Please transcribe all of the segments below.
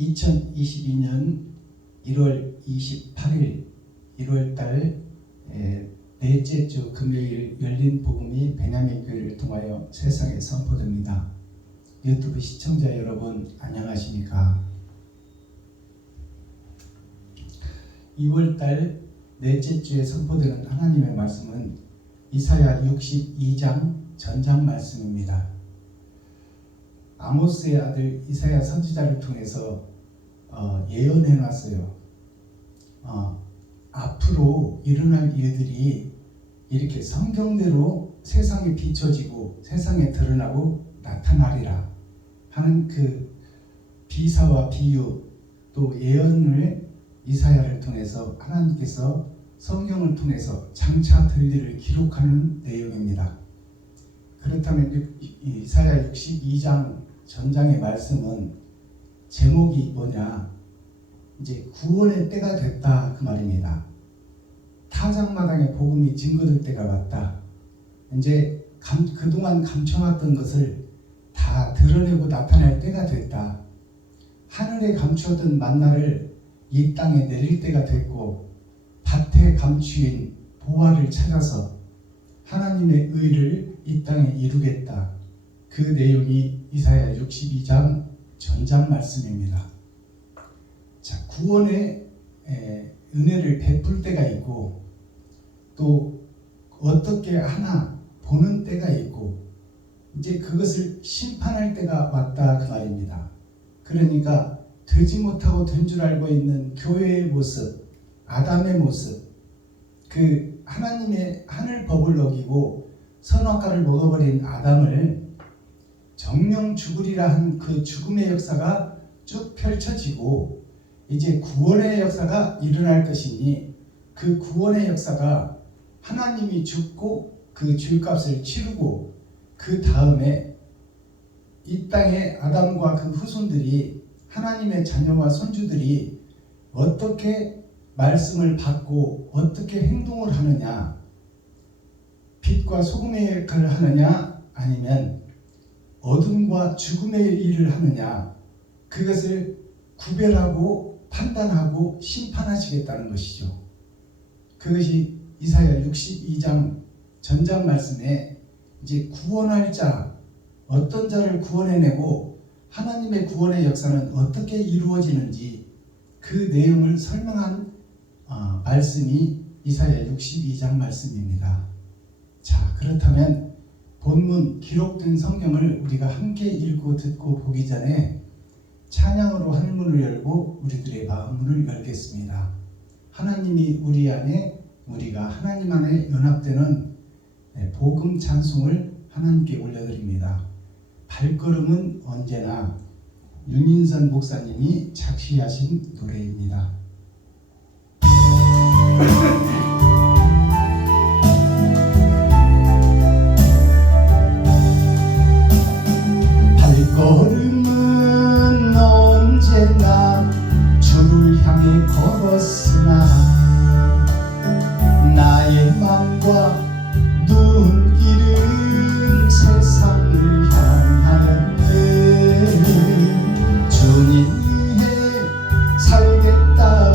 2022년 1월 28일 1월달 넷째 주 금요일 열린 복음이 베냐민 교회를 통하여 세상에 선포됩니다. 유튜브 시청자 여러분 안녕하십니까? 2월달 넷째 주에 선포되는 하나님의 말씀은 이사야 62장 전장 말씀입니다. 아모스의 아들 이사야 선지자를 통해서 예언해 놨어요. 앞으로 일어날 일들이 이렇게 성경대로 세상에 비춰지고 세상에 드러나고 나타나리라 하는 그 비사와 비유 또 예언을 이사야를 통해서 하나님께서 성경을 통해서 장차 될 일을 기록하는 내용입니다. 그렇다면 이사야 62장 전장의 말씀은 제목이 뭐냐? 이제 구원의 때가 됐다 그 말입니다. 타작마당에 복음이 증거될 때가 왔다. 이제 그동안 감춰놨던 것을 다 드러내고 나타낼 때가 됐다. 하늘에 감추었던 만나를 이 땅에 내릴 때가 됐고 밭에 감추인 보화를 찾아서 하나님의 의를 이 땅에 이루겠다. 그 내용이 이사야 62장 전장 말씀입니다. 자, 구원의 은혜를 베풀 때가 있고 또 어떻게 하나 보는 때가 있고 이제 그것을 심판할 때가 왔다 그 말입니다. 그러니까 되지 못하고 된 줄 알고 있는 교회의 모습, 아담의 모습, 그 하나님의 하늘 법을 어기고 선악과를 먹어버린 아담을 정령 죽으리라 한 그 죽음의 역사가 쭉 펼쳐지고 이제 구원의 역사가 일어날 것이니 그 구원의 역사가 하나님이 죽고 그 죄값을 치르고 그 다음에 이 땅에 아담과 그 후손들이 하나님의 자녀와 손주들이 어떻게 말씀을 받고 어떻게 행동을 하느냐, 빛과 소금의 역할을 하느냐 아니면 어둠과 죽음의 일을 하느냐, 그것을 구별하고 판단하고 심판하시겠다는 것이죠. 그것이 이사야 62장 전장 말씀에 이제 구원할 자, 어떤 자를 구원해내고 하나님의 구원의 역사는 어떻게 이루어지는지 그 내용을 설명한 말씀이 이사야 62장 말씀입니다. 자, 그렇다면 본문 기록된 성경을 우리가 함께 읽고 듣고 보기 전에 찬양으로 하늘문을 열고 우리들의 마음문을 열겠습니다. 하나님이 우리 안에 우리가 하나님 안에 연합되는 복음 찬송을 하나님께 올려드립니다. 발걸음은 언제나 윤인선 목사님이 작시하신 노래입니다. 발걸음은 언제나 주를 향해 걸었으나 나의 맘과 눈길은 세상을 향하였네. 주님 위해 살겠다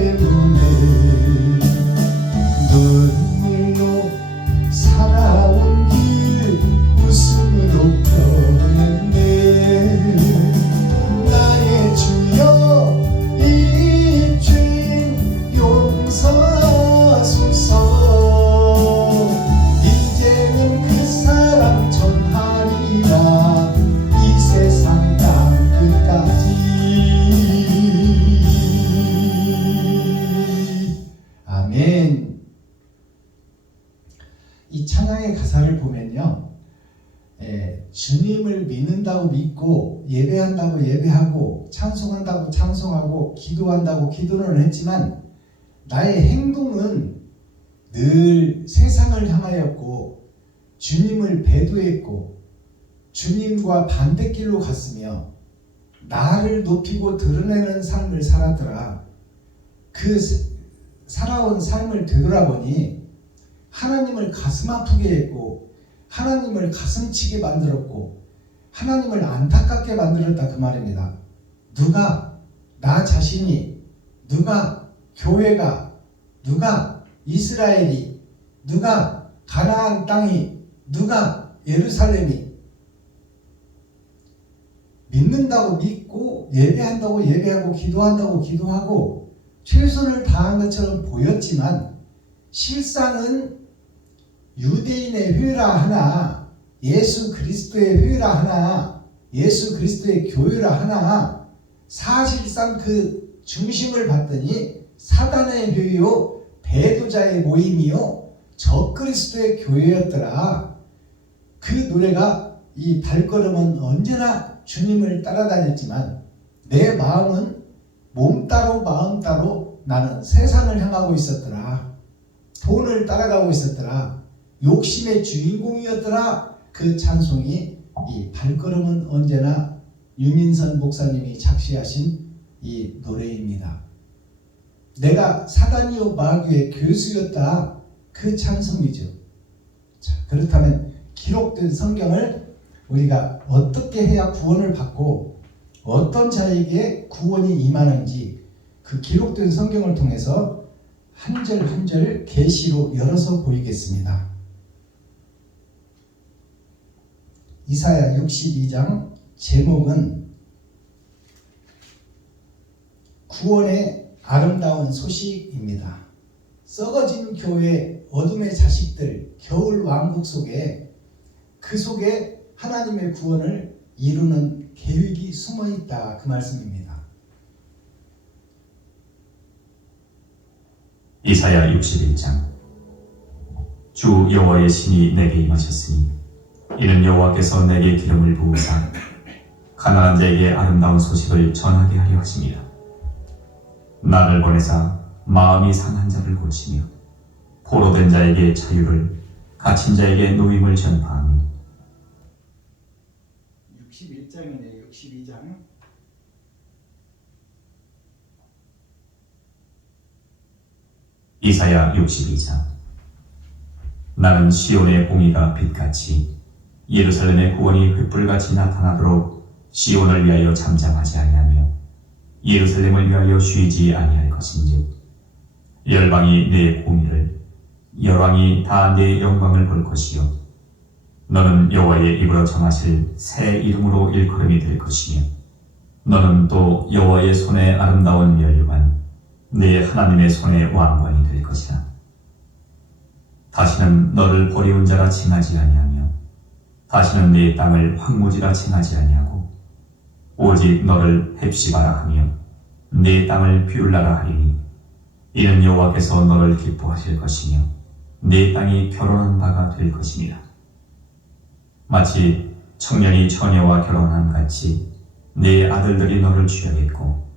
때문에 눈물로 살아온 길 웃음으로 변했네. 나의 주여 이 죄 용서하소서. 이제는 그 사랑 전하리라 이 세상 땅 끝까지. 아멘. 이 찬양의 가사를 보면요, 주님을 믿는다고 믿고 예배한다고 예배하고 찬송한다고 찬송하고 기도한다고 기도를 했지만 나의 행동은 늘 세상을 향하였고 주님을 배도했고 주님과 반대길로 갔으며 나를 높이고 드러내는 삶을 살았더라. 그 살아온 삶을 되돌아보니 하나님을 가슴 아프게 했고 하나님을 가슴치게 만들었고 하나님을 안타깝게 만들었다 그 말입니다. 누가 나 자신이, 누가 교회가, 누가 이스라엘이, 누가 가나안 땅이, 누가 예루살렘이 믿는다고 믿고 예배한다고 예배하고 기도한다고 기도하고 최선을 다한 것처럼 보였지만 실상은 유대인의 회라 하나, 예수 그리스도의 회라 하나, 예수 그리스도의 교회라 하나, 사실상 그 중심을 봤더니 사단의 회요 배도자의 모임이요 적그리스도의 교회였더라. 그 노래가 이 발걸음은 언제나 주님을 따라다녔지만 내 마음은 몸 따로 마음 따로 나는 세상을 향하고 있었더라. 돈을 따라가고 있었더라. 욕심의 주인공이었더라. 그 찬송이 이 발걸음은 언제나 유민선 목사님이 작시하신 이 노래입니다. 내가 사단이요 마귀의 교수였다. 그 찬송이죠. 자, 그렇다면 기록된 성경을 우리가 어떻게 해야 구원을 받고 어떤 자에게 구원이 임하는지 그 기록된 성경을 통해서 한 절 한 절 계시로 열어서 보이겠습니다. 이사야 62장 제목은 구원의 아름다운 소식입니다. 썩어진 교회, 어둠의 자식들, 겨울 왕국 속에 그 속에 하나님의 구원을 이루는 계획이 숨어있다 그 말씀입니다. 이사야 61장. 주 여호와의 신이 내게 임하셨으니 이는 여호와께서 내게 기름을 부으사 가난한 자에게 아름다운 소식을 전하게 하려 하십니다. 나를 보내사 마음이 상한 자를 고치며 포로된 자에게 자유를, 갇힌 자에게 노임을 전파하며. 61장이네. 62장. 이사야 62장. 나는 시온의 공의가 빛같이 예루살렘의 구원이 횃불같이 나타나도록 시온을 위하여 잠잠하지 아니하며 예루살렘을 위하여 쉬지 아니할 것인즉 열방이 내 공의를, 열왕이 다 내 영광을 볼 것이요 너는 여호와의 입으로 정하실 새 이름으로 일컬음이 될 것이며 너는 또 여호와의 손에 아름다운 면류관, 내 하나님의 손에 왕관이 될 것이라. 다시는 너를 버리운 자라 칭하지 아니하며 다시는 네 땅을 황무지라 칭하지 아니하고 오직 너를 헵시바라 하며 네 땅을 뷰울라라 하리니 이는 여호와께서 너를 기뻐하실 것이며 네 땅이 결혼한 바가 될 것입니다. 마치 청년이 처녀와 결혼함 같이 네 아들들이 너를 취하겠고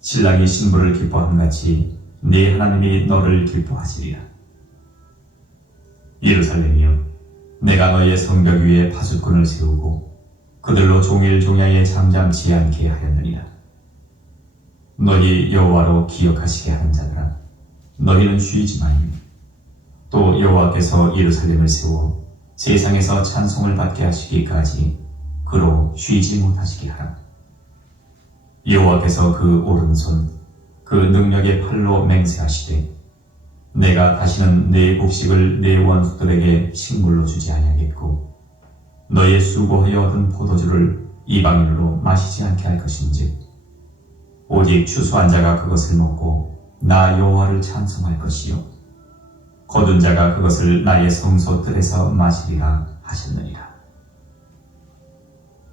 신랑이 신부를 기뻐함 같이 네 하나님이 너를 기뻐하시리라. 예루살렘이여, 내가 너의 성벽 위에 파수꾼을 세우고 그들로 종일 종야에 잠잠치 않게 하였느니라. 너희 여호와로 기억하시게 하는 자들아, 너희는 쉬지 말며 또 여호와께서 예루살렘을 세워 세상에서 찬송을 받게 하시기까지 그로 쉬지 못하시게 하라. 여호와께서 그 오른손 그 능력의 팔로 맹세하시되 내가 다시는 내 곡식을 내 원수들에게 식물로 주지 아니하겠고 너의 수고하여 얻은 포도주를 이방인으로 마시지 않게 할 것인즉 오직 추수한 자가 그것을 먹고 나 여호와를 찬송할 것이요 거둔 자가 그것을 나의 성소들에서 마시리라 하셨느니라.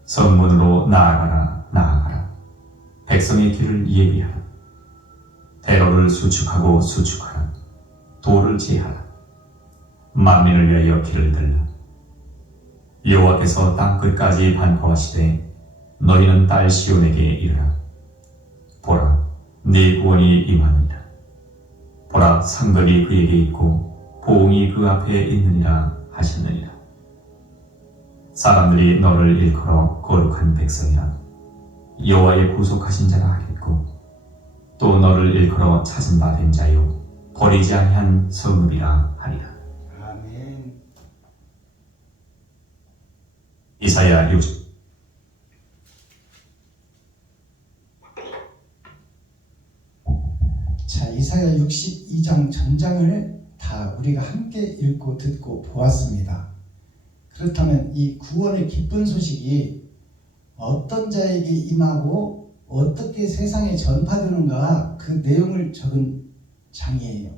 성문으로 나아가라 나아가라. 백성의 길을 예비하라. 대로를 수축하고 수축하라. 도를 제하라. 만민을 위하여 길을 들라. 여호와께서 땅끝까지 반포하시되 너희는 딸 시온에게 이르라. 보라, 네 구원이 임하느니라. 보라, 상급이 그에게 있고 보응이 그 앞에 있느니라 하셨느니라. 사람들이 너를 일컬어 거룩한 백성이라 여호와의 구속하신 자라 하겠고 또 너를 일컬어 찾은 바 된 자요 버리지 아니한 성읍이라 하리라. 아멘. 이사야 60 자, 이사야 62장 전장을 다 우리가 함께 읽고 듣고 보았습니다. 그렇다면 이 구원의 기쁜 소식이 어떤 자에게 임하고 어떻게 세상에 전파되는가 그 내용을 적은 장이에요.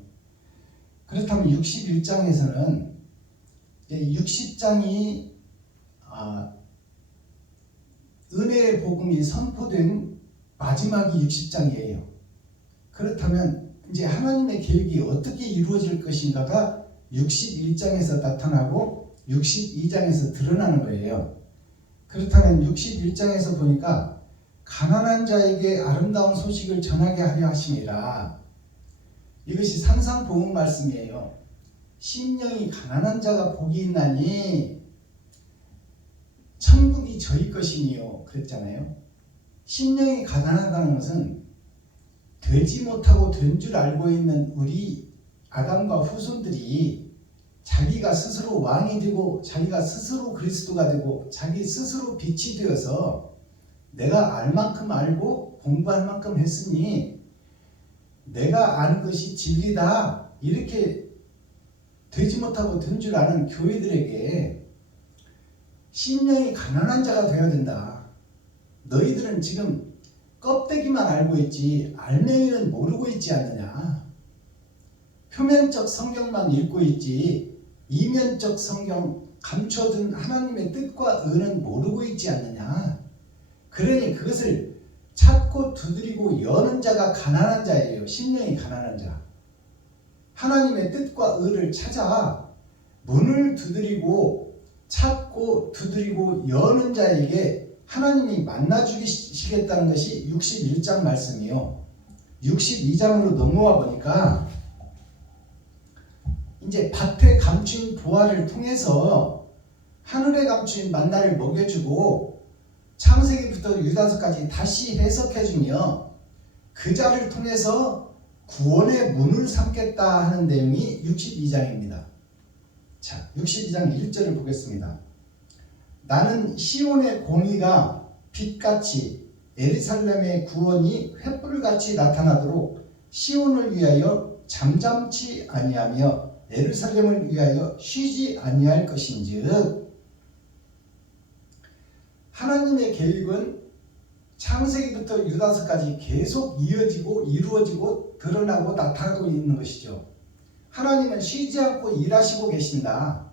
그렇다면 61장에서는 60장이 은혜의 복음이 선포된 마지막이 60장이에요. 그렇다면 이제 하나님의 계획이 어떻게 이루어질 것인가가 61장에서 나타나고 62장에서 드러나는 거예요. 그렇다면 61장에서 보니까 가난한 자에게 아름다운 소식을 전하게 하려 하심이라. 이것이 산상보응 말씀이에요. 심령이 가난한 자가 복이 있나니 천국이 저희 것이니요 그랬잖아요. 심령이 가난하다는 것은 되지 못하고 된 줄 알고 있는 우리 아담과 후손들이 자기가 스스로 왕이 되고 자기가 스스로 그리스도가 되고 자기 스스로 빛이 되어서 내가 알 만큼 알고 공부할 만큼 했으니 내가 아는 것이 진리다 이렇게 되지 못하고 된 줄 아는 교회들에게 심령이 가난한 자가 되어야 된다. 너희들은 지금 껍데기만 알고 있지 알맹이는 모르고 있지 않느냐. 표면적 성경만 읽고 있지 이면적 성경 감춰둔 하나님의 뜻과 의는 모르고 있지 않느냐. 그러니 그것을 찾고 두드리고 여는 자가 가난한 자예요. 심령이 가난한 자. 하나님의 뜻과 의를 찾아 문을 두드리고 찾고 두드리고 여는 자에게 하나님이 만나주시겠다는 것이 61장 말씀이요. 62장으로 넘어와 보니까 이제 밭에 감추인 보화를 통해서 하늘에 감추인 만나를 먹여주고 창세기부터 유다서까지 다시 해석해주며 그 자를 통해서 구원의 문을 삼겠다 하는 내용이 62장입니다. 자, 62장 1절을 보겠습니다. 나는 시온의 공의가 빛같이 예루살렘의 구원이 횃불같이 나타나도록 시온을 위하여 잠잠치 아니하며 예루살렘을 위하여 쉬지 아니할 것인즉 하나님의 계획은 창세기부터 유다서까지 계속 이어지고 이루어지고 드러나고 나타나고 있는 것이죠. 하나님은 쉬지 않고 일하시고 계신다.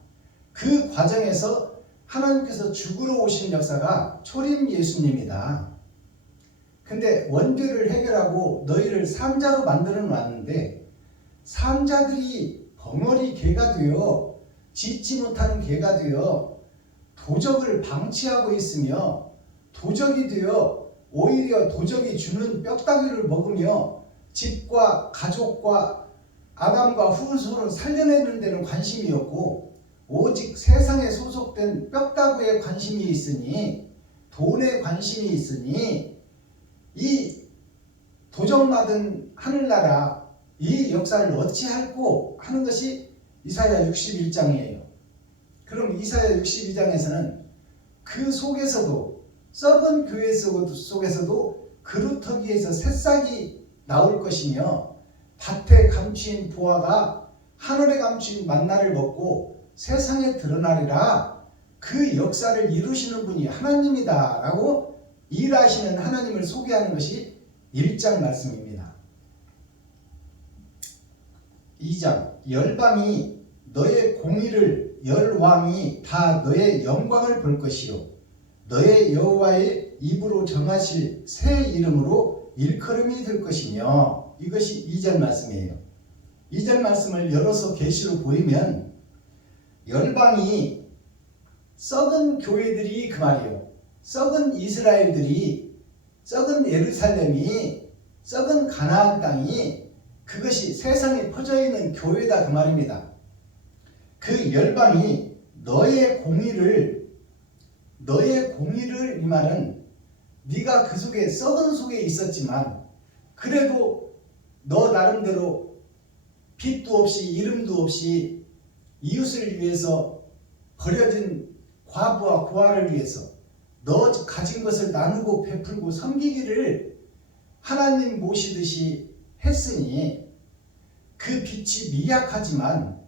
그 과정에서 하나님께서 죽으러 오신 역사가 초림 예수님이다. 근데 원죄를 해결하고 너희를 산자로 만들어 놨는데 산자들이 벙어리 개가 되어 짖지 못하는 개가 되어 도적을 방치하고 있으며 도적이 되어 오히려 도적이 주는 뼈다귀를 먹으며 집과 가족과 아담과 후손을 살려내는 데는 관심이 없고 오직 세상에 소속된 뼈다귀에 관심이 있으니 돈에 관심이 있으니 이 도적맞은 하늘나라 이 역사를 어찌할꼬 하는 것이 이사야 61장이에요. 그럼 이사야 62장에서는 그 속에서도 썩은 교회 속에서도 그루터기에서 새싹이 나올 것이며 밭에 감추인 보화가 하늘에 감추인 만나를 먹고 세상에 드러나리라. 그 역사를 이루시는 분이 하나님이다 라고 일하시는 하나님을 소개하는 것이 1장 말씀입니다. 2장 열방이 너의 공의를 열왕이 다 너의 영광을 볼 것이요 너의 여호와의 입으로 정하실 새 이름으로 일컬음이 될 것이며. 이것이 2절 말씀이에요. 2절 말씀을 열어서 계시로 보이면 열방이 썩은 교회들이 그 말이에요. 썩은 이스라엘들이, 썩은 예루살렘이, 썩은 가나안 땅이 그것이 세상에 퍼져 있는 교회다 그 말입니다. 그 열방이 너의 공의를 이 말은 네가 그 속에 썩은 속에 있었지만 그래도 너 나름대로 빛도 없이 이름도 없이 이웃을 위해서 버려진 과부와 고아를 위해서 너 가진 것을 나누고 베풀고 섬기기를 하나님 모시듯이 했으니 그 빛이 미약하지만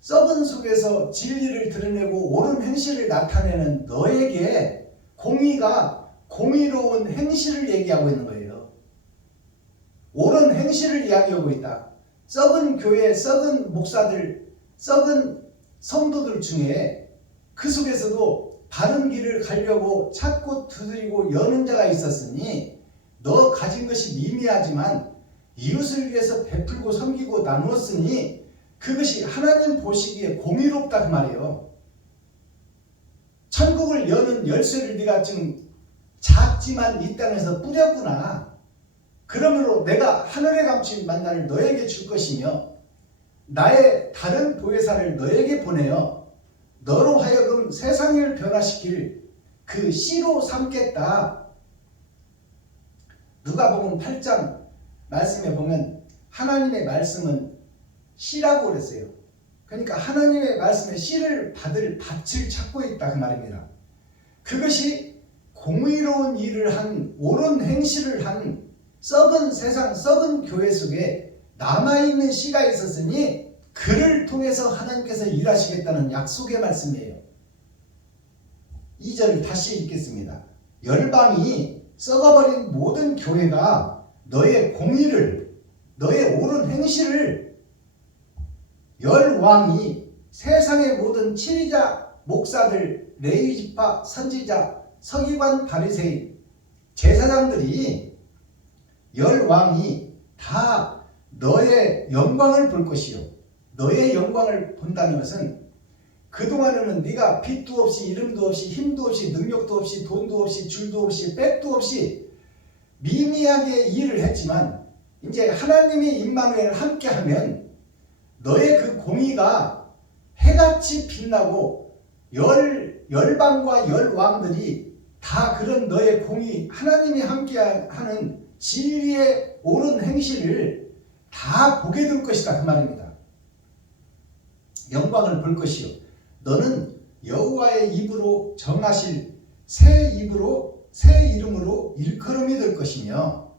썩은 속에서 진리를 드러내고 옳은 행실을 나타내는 너에게 공의가 공의로운 행실을 얘기하고 있는 거예요. 옳은 행실을 이야기하고 있다. 썩은 교회, 썩은 목사들, 썩은 성도들 중에 그 속에서도 바른 길을 가려고 찾고 두드리고 여는 자가 있었으니 너 가진 것이 미미하지만 이웃을 위해서 베풀고 섬기고 나누었으니 그것이 하나님 보시기에 공의롭다 그 말이에요. 천국을 여는 열쇠를 네가 지금 작지만 이 땅에서 뿌렸구나. 그러므로 내가 하늘에 감춘 만나를 너에게 줄 것이며 나의 다른 보혜사를 너에게 보내어 너로 하여금 세상을 변화시킬 그 씨로 삼겠다. 누가복음 8장 말씀에 보면 하나님의 말씀은 씨라고 그랬어요. 그러니까 하나님의 말씀에 씨를 받을 밭을 찾고 있다 그 말입니다. 그것이 공의로운 일을 한 옳은 행실을 한 썩은 세상 썩은 교회 속에 남아있는 씨가 있었으니 그를 통해서 하나님께서 일하시겠다는 약속의 말씀이에요. 2절을 다시 읽겠습니다. 열방이 썩어버린 모든 교회가 너의 공의를 너의 옳은 행실을 열왕이 세상의 모든 치리자 목사들 레위지파 선지자 서기관 바리새인 제사장들이 열왕이 다 너의 영광을 볼 것이요 너의 영광을 본다는 것은 그동안에는 네가 빛도 없이 이름도 없이 힘도 없이 능력도 없이 돈도 없이 줄도 없이 백도 없이 미미하게 일을 했지만 이제 하나님이 임마누엘 함께하면 너의 그 공의가 해같이 빛나고 열방과 열왕들이 다 그런 너의 공의 하나님이 함께하는 진리의 옳은 행실을 다 보게 될 것이다 그 말입니다. 영광을 볼 것이요 너는 여호와의 입으로 정하실 새 이름으로 일컬음이 될 것이며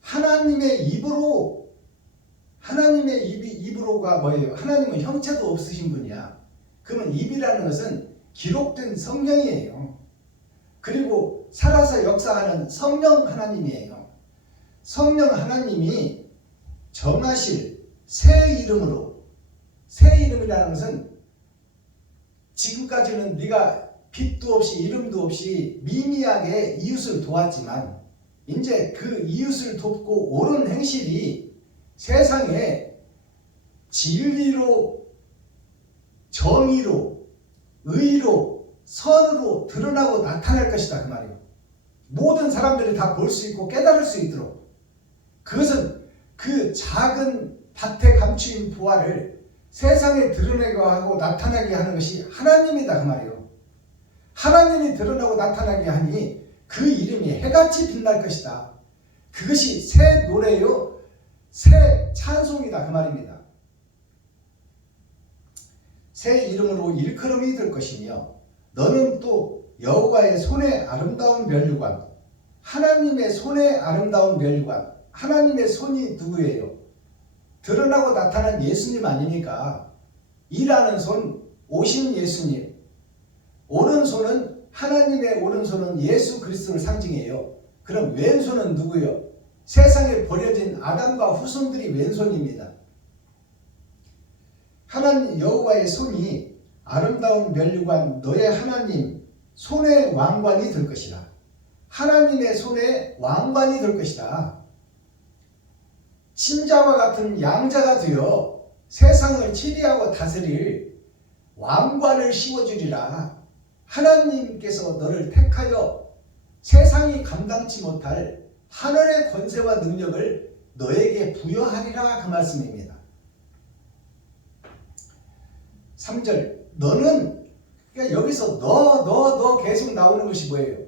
하나님의 입으로가 뭐예요? 하나님은 형체도 없으신 분이야. 그러면 입이라는 것은 기록된 성경이에요. 그리고 살아서 역사하는 성령 하나님이에요. 성령 하나님이 정하실 새 이름으로 새 이름이라는 것은 지금까지는 네가 빛도 없이 이름도 없이 미미하게 이웃을 도왔지만 이제 그 이웃을 돕고 옳은 행실이 세상에 진리로 정의로 의로 선으로 드러나고 나타날 것이다 그 말이에요. 모든 사람들이 다 볼 수 있고 깨달을 수 있도록 그것은 그 작은 밭에 감추인 보화를 세상에 드러내고 하고 나타나게 하는 것이 하나님이다 그 말이에요. 하나님이 드러나고 나타나게 하니 그 이름이 해같이 빛날 것이다. 그것이 새 노래요 새 찬송이다 그 말입니다. 새 이름으로 일컬음이 될 것이며 너는 또 여호와의 손의 아름다운 면류관 하나님의 손의 아름다운 면류관 하나님의 손이 누구예요? 드러나고 나타난 예수님 아닙니까? 일하는 손, 오신 예수님. 오른손은 하나님의 오른손은 예수 그리스도를 상징해요. 그럼 왼손은 누구요? 세상에 버려진 아담과 후손들이 왼손입니다. 하나님 여호와의 손이 아름다운 면류관 너의 하나님 손의 왕관이 될 것이다. 하나님의 손에 왕관이 될 것이다. 친자와 같은 양자가 되어 세상을 치리하고 다스릴 왕관을 씌워주리라. 하나님께서 너를 택하여 세상이 감당치 못할 하늘의 권세와 능력을 너에게 부여하리라 그 말씀입니다. 3절 너는 그러니까 여기서 너 계속 나오는 것이 뭐예요?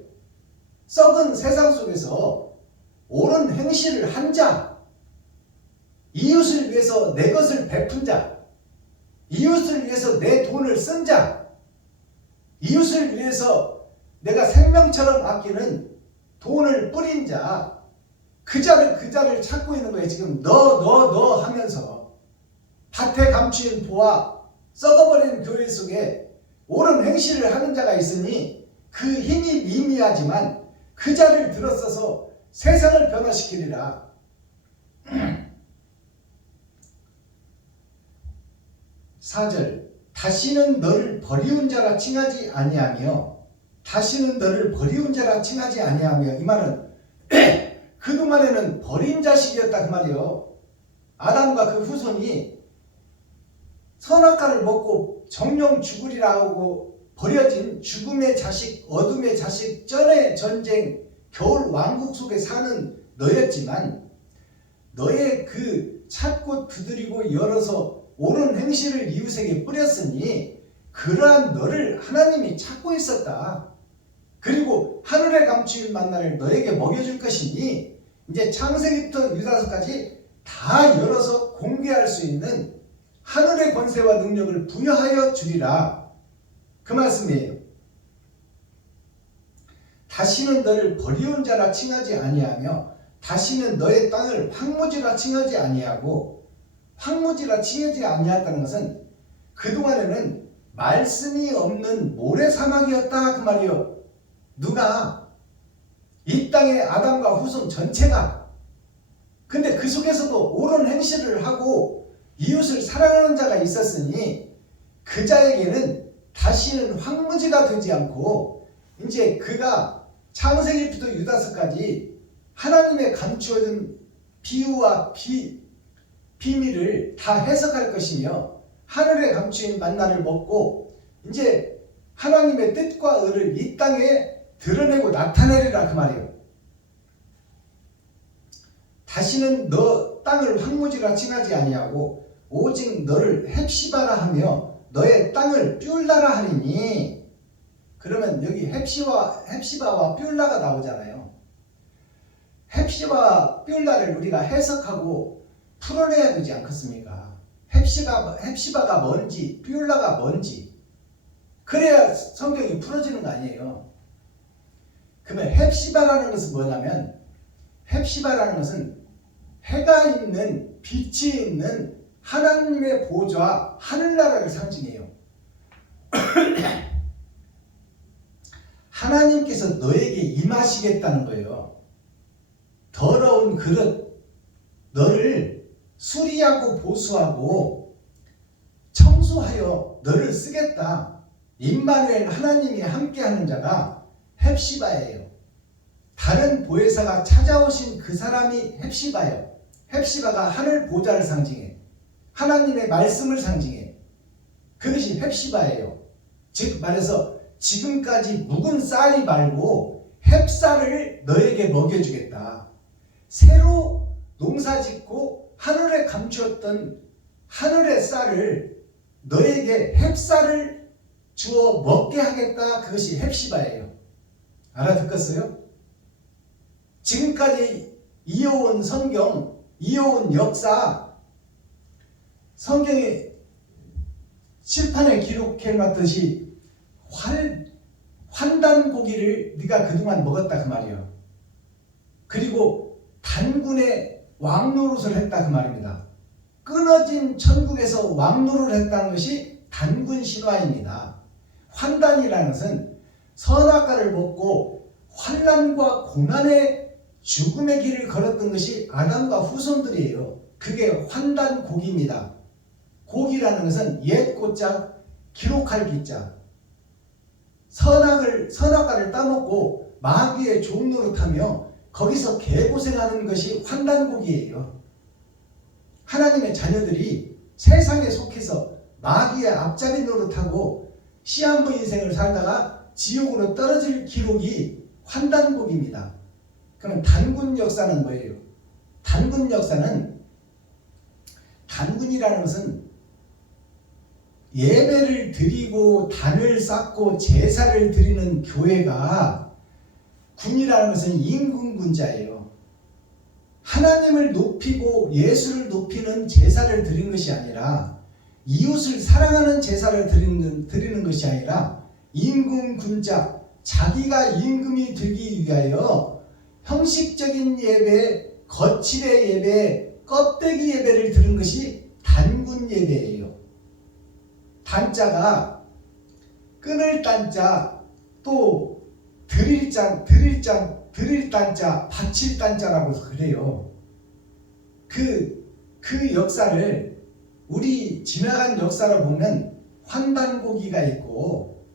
썩은 세상 속에서 옳은 행실을 한 자, 이웃을 위해서 내 것을 베푼 자, 이웃을 위해서 내 돈을 쓴 자, 이웃을 위해서 내가 생명처럼 아끼는 돈을 뿌린 자, 그 자를 찾고 있는 거예요. 지금 너 하면서 밭에 감추인 보아 썩어버린 교회 속에 옳은 행실을 하는 자가 있으니 그 힘이 미미하지만 그 자를 들어서서 세상을 변화시키리라. 4절 다시는 너를 버리운 자라 칭하지 아니하며 다시는 너를 버리운 자라 칭하지 아니하며 이 말은 그동안에는 버린 자식이었다 그 말이요. 아담과 그 후손이 선악과를 먹고 정령 죽으리라 하고 버려진 죽음의 자식, 어둠의 자식, 전의 전쟁, 겨울 왕국 속에 사는 너였지만 너의 그 찾고 두드리고 열어서 옳은 행실을 이웃에게 뿌렸으니 그러한 너를 하나님이 찾고 있었다. 그리고 하늘의 감추인 만나를 너에게 먹여줄 것이니 이제 창세기부터 유다서까지 다 열어서 공개할 수 있는 하늘의 권세와 능력을 부여하여 주리라. 그 말씀이에요. 다시는 너를 버리운 자라 칭하지 아니하며 다시는 너의 땅을 황무지라 칭하지 아니하고 황무지라 칭하지 아니했다는 것은 그동안에는 말씀이 없는 모래사막이었다 그 말이요. 누가? 이 땅의 아담과 후손 전체가. 근데 그 속에서도 옳은 행실을 하고 이웃을 사랑하는 자가 있었으니 그 자에게는 다시는 황무지가 되지 않고 이제 그가 창세기부터 유다서까지 하나님의 감추어진 비유와 비밀을 다 해석할 것이며 하늘에 감추인 만나를 먹고 이제 하나님의 뜻과 의를 이 땅에 드러내고 나타내리라 그 말이에요. 다시는 너 땅을 황무지라 칭하지 아니하고 오직 너를 헵시바라 하며 너의 땅을 뷸라라 하리니. 그러면 여기 헵시바와 뷸라가 나오잖아요. 헵시바와 뷸라를 우리가 해석하고 풀어내야 되지 않겠습니까? 헵시바가 뭔지 뷸라가 뭔지 그래야 성경이 풀어지는 거 아니에요. 그러면 헵시바라는 것은 뭐냐면 헵시바라는 것은 해가 있는 빛이 있는 하나님의 보좌 하늘나라를 상징해요. 하나님께서 너에게 임하시겠다는 거예요. 더러운 그릇 너를 수리하고 보수하고 청소하여 너를 쓰겠다. 임마누엘 하나님이 함께하는 자가 헵시바예요. 다른 보혜사가 찾아오신 그 사람이 헵시바예요. 헵시바가 하늘 보좌를 상징해. 하나님의 말씀을 상징해. 그것이 헵시바예요. 즉 말해서 지금까지 묵은 쌀이 말고 헵쌀을 너에게 먹여주겠다. 새로 농사짓고 하늘에 감추었던 하늘의 쌀을 너에게 헵쌀을 주어 먹게 하겠다. 그것이 헵시바예요. 알아듣겠어요? 지금까지 이어온 성경, 이어온 역사, 성경의 칠판에 기록해놨듯이 환단 고기를 네가 그동안 먹었다 그 말이에요. 그리고 단군의 왕노릇을 했다 그 말입니다. 끊어진 천국에서 왕노릇을 했다는 것이 단군 신화입니다. 환단이라는 것은 선악과를 먹고 환난과 고난의 죽음의 길을 걸었던 것이 아담과 후손들이에요. 그게 환단곡입니다. 곡이라는 것은 옛 고자 기록할 기자. 선악과를 따먹고 마귀의 종노릇하며 거기서 개고생하는 것이 환단곡이에요. 하나님의 자녀들이 세상에 속해서 마귀의 앞잡이 노릇하고 시한부 인생을 살다가 지옥으로 떨어질 기록이 환단곡입니다. 그러면 단군 역사는 뭐예요? 단군이라는 것은 예배를 드리고 단을 쌓고 제사를 드리는 교회가, 군이라는 것은 임금군자예요. 하나님을 높이고 예수를 높이는 제사를 드리는 것이 아니라, 이웃을 사랑하는 제사를 드리는 것이 아니라 임금군자, 자기가 임금이 되기 위하여 형식적인 예배, 거칠의 예배, 껍데기 예배를 드리는 것이 단군 예배예요. 단자가 끊을 단자, 또 드릴 단자, 바칠 단자라고 그래요. 그 역사를 우리 지나간 역사를 보면 환단고기가 있고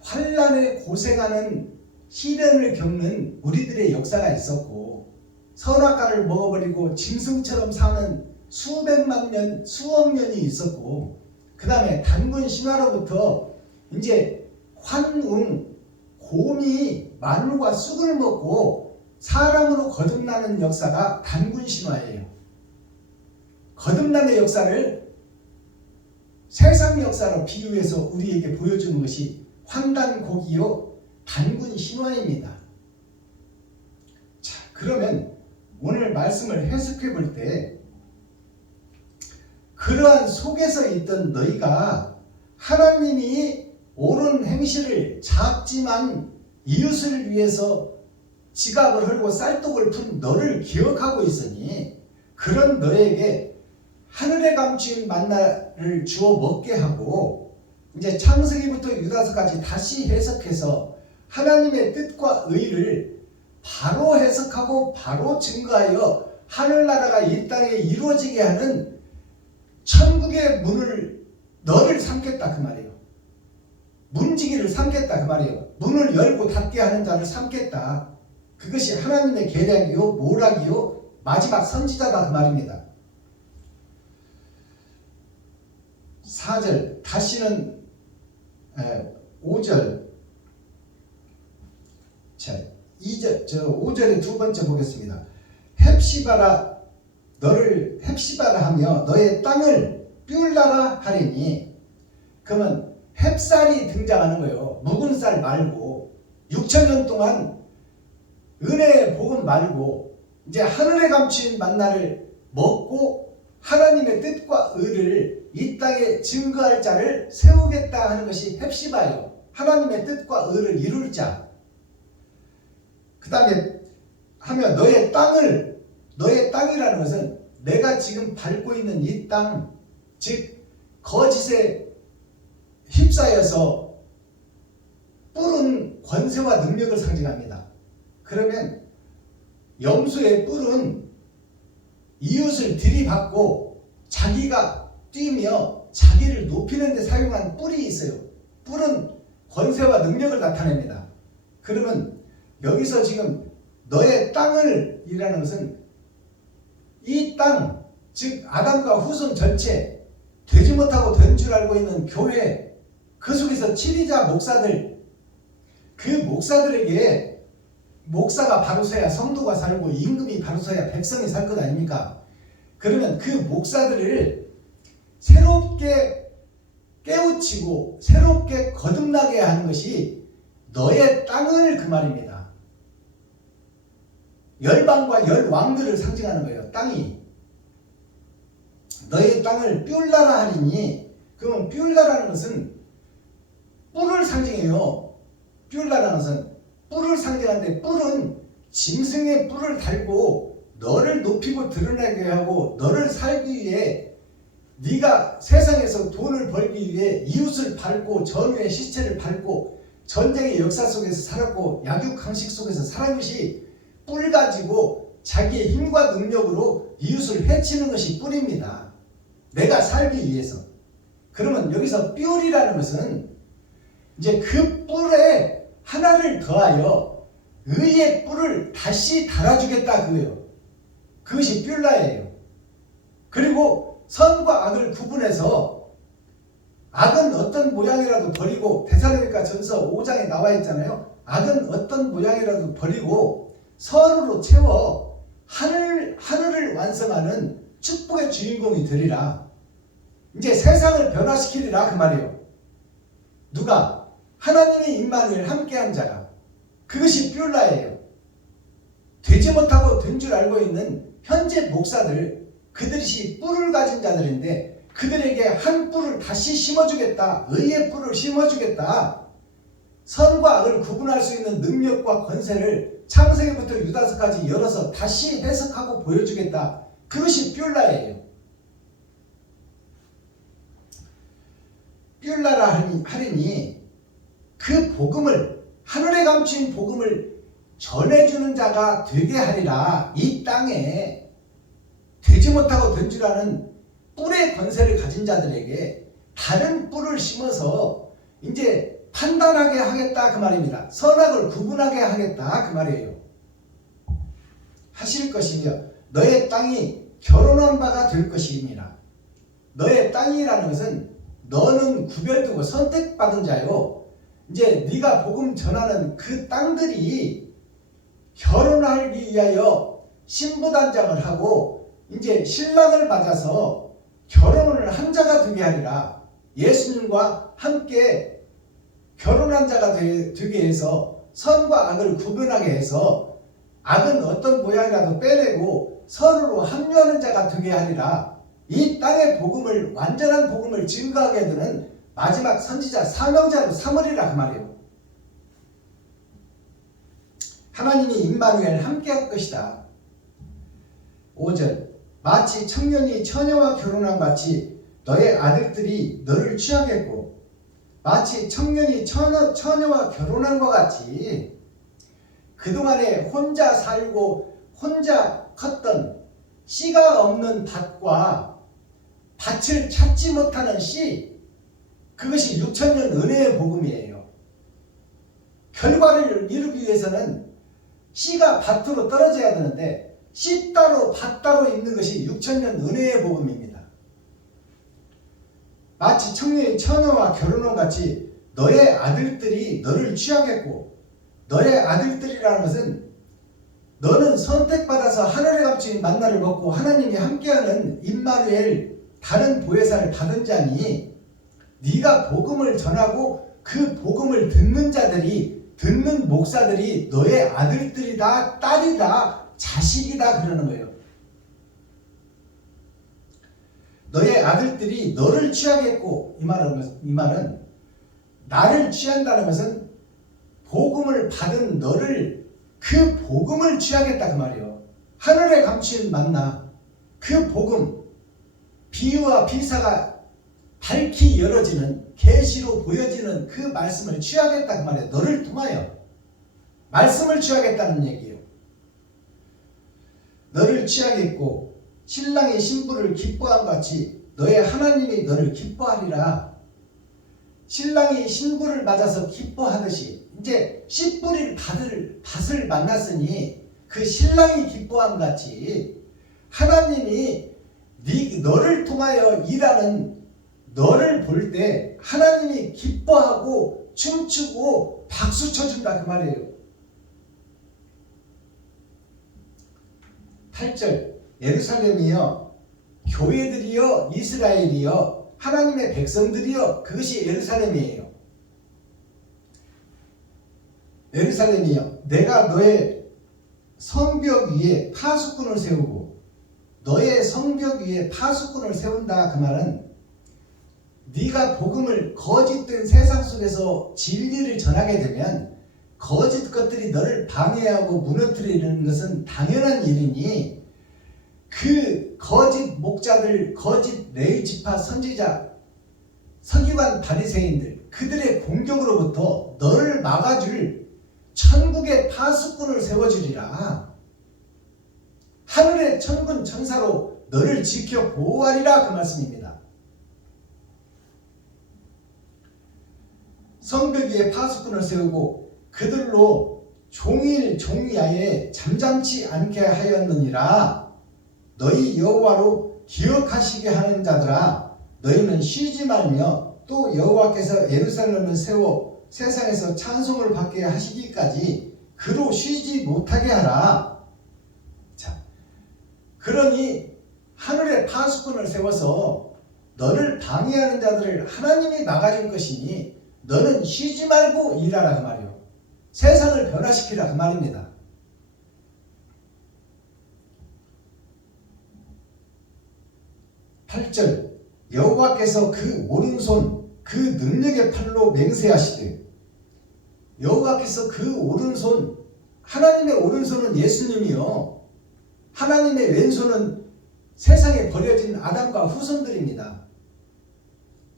환난에 고생하는 시련을 겪는 우리들의 역사가 있었고, 선악과를 먹어버리고 짐승처럼 사는 수백만 년, 수억 년이 있었고, 그 다음에 단군 신화로부터 이제 환웅, 곰이 마늘과 쑥을 먹고 사람으로 거듭나는 역사가 단군 신화예요. 거듭남의 역사를 세상 역사로 비유해서 우리에게 보여주는 것이 환단곡이요 단군 신화입니다. 자, 그러면 오늘 말씀을 해석해 볼 때, 그러한 속에서 있던 너희가 하나님이 옳은 행실을 작지만 이웃을 위해서 지갑을 헐고 쌀독을 푼 너를 기억하고 있으니, 그런 너에게 하늘에 감추인 만나를 주어 먹게 하고, 이제 창세기부터 유다서까지 다시 해석해서 하나님의 뜻과 의를 바로 해석하고 바로 증거하여 하늘나라가 이 땅에 이루어지게 하는 천국의 문을 너를 삼겠다 그 말이에요. 문지기를 삼겠다 그 말이에요. 문을 열고 닫게 하는 자를 삼겠다. 그것이 하나님의 계략이요 모략이요 마지막 선지자다 그 말입니다. 4절 다시는 5절, 자 2절, 5절의 두 번째 보겠습니다. 헵시바라 너를 헵시바라 하며 너의 땅을 뷸라라 하리니, 그러면 헵쌀이 등장하는 거예요. 묵은 쌀 말고 6,000년 동안 은혜의 복음 말고 이제 하늘에 감추인 만나를 먹고 하나님의 뜻과 의를 이 땅에 증거할 자를 세우겠다 하는 것이 헵시바예요. 하나님의 뜻과 의를 이룰 자. 그 다음에 하며 너의 땅이라는 것은 내가 지금 밟고 있는 이 땅, 즉 거짓에 휩싸여서 뿔은 권세와 능력을 상징합니다. 그러면 염소의 뿔은 이웃을 들이받고 자기가 뛰며 자기를 높이는 데 사용한 뿔이 있어요. 뿔은 권세와 능력을 나타냅니다. 그러면 여기서 지금 너의 땅을 이라는 것은 이 땅, 즉 아담과 후손 전체, 되지 못하고 된 줄 알고 있는 교회, 그 속에서 치리자 목사들, 그 목사들에게 목사가 바로 서야 성도가 살고 임금이 바로 서야 백성이 살 것 아닙니까? 그러면 그 목사들을 새롭게 깨우치고 새롭게 거듭나게 하는 것이 너의 땅을 그 말입니다. 열방과 열왕들을 상징하는 거예요. 땅이. 너의 땅을 뷸라라 하리니, 그러면 뷸라라는 것은 뿔을 상징해요. 뷸라라는 것은 뿔을 상징하는데, 뿔은 짐승의 뿔을 달고 너를 높이고 드러나게 하고 너를 살기 위해 네가 세상에서 돈을 벌기 위해 이웃을 밟고 전우의 시체를 밟고 전쟁의 역사 속에서 살았고 약육강식 속에서 살은 것이 뿔 가지고 자기의 힘과 능력으로 이웃을 해치는 것이 뿔입니다. 내가 살기 위해서. 그러면 여기서 뿔이라는 것은 이제 그 뿔에 하나를 더하여 의의 뿔을 다시 달아주겠다 그거예요. 그것이 뷸라예요. 그리고 선과 악을 구분해서 악은 어떤 모양이라도 버리고 데살로니가 전서 5장에 나와 있잖아요. 악은 어떤 모양이라도 버리고 선으로 채워 하늘을 완성하는 축복의 주인공이 되리라. 이제 세상을 변화시키리라 그 말이에요. 누가? 하나님이 임마누엘 함께한 자가. 그것이 뷸라예요. 되지 못하고 된 줄 알고 있는 현재 목사들, 그들이 뿔을 가진 자들인데 그들에게 한 뿔을 다시 심어주겠다. 의의 뿔을 심어주겠다. 선과 악을 구분할 수 있는 능력과 권세를 창세기부터 유다서까지 열어서 다시 해석하고 보여주겠다. 그것이 뷸라예요. 뷸라라 하리니 그 복음을, 하늘에 감추인 복음을 전해주는 자가 되게 하리라. 이 땅에 되지 못하고 된 줄 아는 뿔의 권세를 가진 자들에게 다른 뿔을 심어서 이제 판단하게 하겠다 그 말입니다. 선악을 구분하게 하겠다 그 말이에요. 하실 것이며 너의 땅이 결혼한 바가 될 것입니다. 너의 땅이라는 것은 너는 구별되고 선택받은 자요. 이제 네가 복음 전하는 그 땅들이 결혼하기 위하여 신부단장을 하고 이제 신랑을 맞아서 결혼을 한 자가 되게 하리라. 예수님과 함께 결혼한 자가 되게 해서 선과 악을 구분하게 해서 악은 어떤 모양이라도 빼내고 선으로 합류하는 자가 되게 하리라. 이 땅의 복음을, 완전한 복음을 증거하게 되는 마지막 선지자 사명자로 삼으리라 그 말이에요. 하나님이 임마누엘 함께할 것이다. 5절 마치 청년이 처녀와 결혼한 같이 너의 아들들이 너를 취하겠고, 마치 청년이 처녀와 결혼한 것 같이 그동안에 혼자 살고 혼자 컸던 씨가 없는 밭과 밭을 찾지 못하는 씨, 그것이 6천년 은혜의 복음이에요. 결과를 이루기 위해서는 씨가 밭으로 떨어져야 되는데 씨 따로 밭 따로 있는 것이 6천년 은혜의 복음입니다. 마치 청년이 처녀와 결혼한 같이 너의 아들들이 너를 취하겠고, 너의 아들들이라는 것은 너는 선택받아서 하늘에 값진 만나를 먹고 하나님이 함께하는 임마누엘 다른 보혜사를 받은 자니, 네가 복음을 전하고 그 복음을 듣는 자들이, 듣는 목사들이 너의 아들들이다, 딸이다, 자식이다 그러는 거예요. 너의 아들들이 너를 취하겠고, 이 말은 나를 취한다는 것은 복음을 받은 너를, 그 복음을 취하겠다 그 말이에요. 하늘에 감추인 만나, 그 복음, 비유와 비사가 밝히 열어지는, 계시로 보여지는 그 말씀을 취하겠다 그 말이에요. 너를 통하여 말씀을 취하겠다는 얘기예요. 너를 취하겠고 신랑이 신부를 기뻐한 같이 너의 하나님이 너를 기뻐하리라. 신랑이 신부를 맞아서 기뻐하듯이 이제 씨 뿌릴 밭을 만났으니 그 신랑이 기뻐한 같이 하나님이 너를 통하여 일하는 너를 볼 때 하나님이 기뻐하고 춤추고 박수 쳐준다 그 말이에요. 8절 예루살렘이여, 교회들이여, 이스라엘이여, 하나님의 백성들이여, 그것이 예루살렘이에요. 예루살렘이여, 내가 너의 성벽 위에 파수꾼을 세우고, 너의 성벽 위에 파수꾼을 세운다 그 말은 네가 복음을, 거짓된 세상 속에서 진리를 전하게 되면 거짓 것들이 너를 방해하고 무너뜨리는 것은 당연한 일이니 그 거짓 목자들, 거짓 레위지파 선지자, 서기관 바리새인들, 그들의 공격으로부터 너를 막아줄 천국의 파수꾼을 세워주리라. 하늘의 천군 천사로 너를 지켜 보호하리라, 그 말씀입니다. 성벽 위에 파수꾼을 세우고 그들로 종일 종야에 잠잠치 않게 하였느니라. 너희 여호와로 기억하시게 하는 자들아, 너희는 쉬지 말며 또 여호와께서 예루살렘을 세워 세상에서 찬송을 받게 하시기까지 그로 쉬지 못하게 하라. 자, 그러니 하늘의 파수꾼을 세워서 너를 방해하는 자들을 하나님이 막아줄 것이니 너는 쉬지 말고 일하라, 그 말이요. 세상을 변화시키라, 그 말입니다. 여호와께서 그 오른손 그 능력의 팔로 맹세하시되, 여호와께서 그 오른손, 하나님의 오른손은 예수님이요, 하나님의 왼손은 세상에 버려진 아담과 후손들입니다.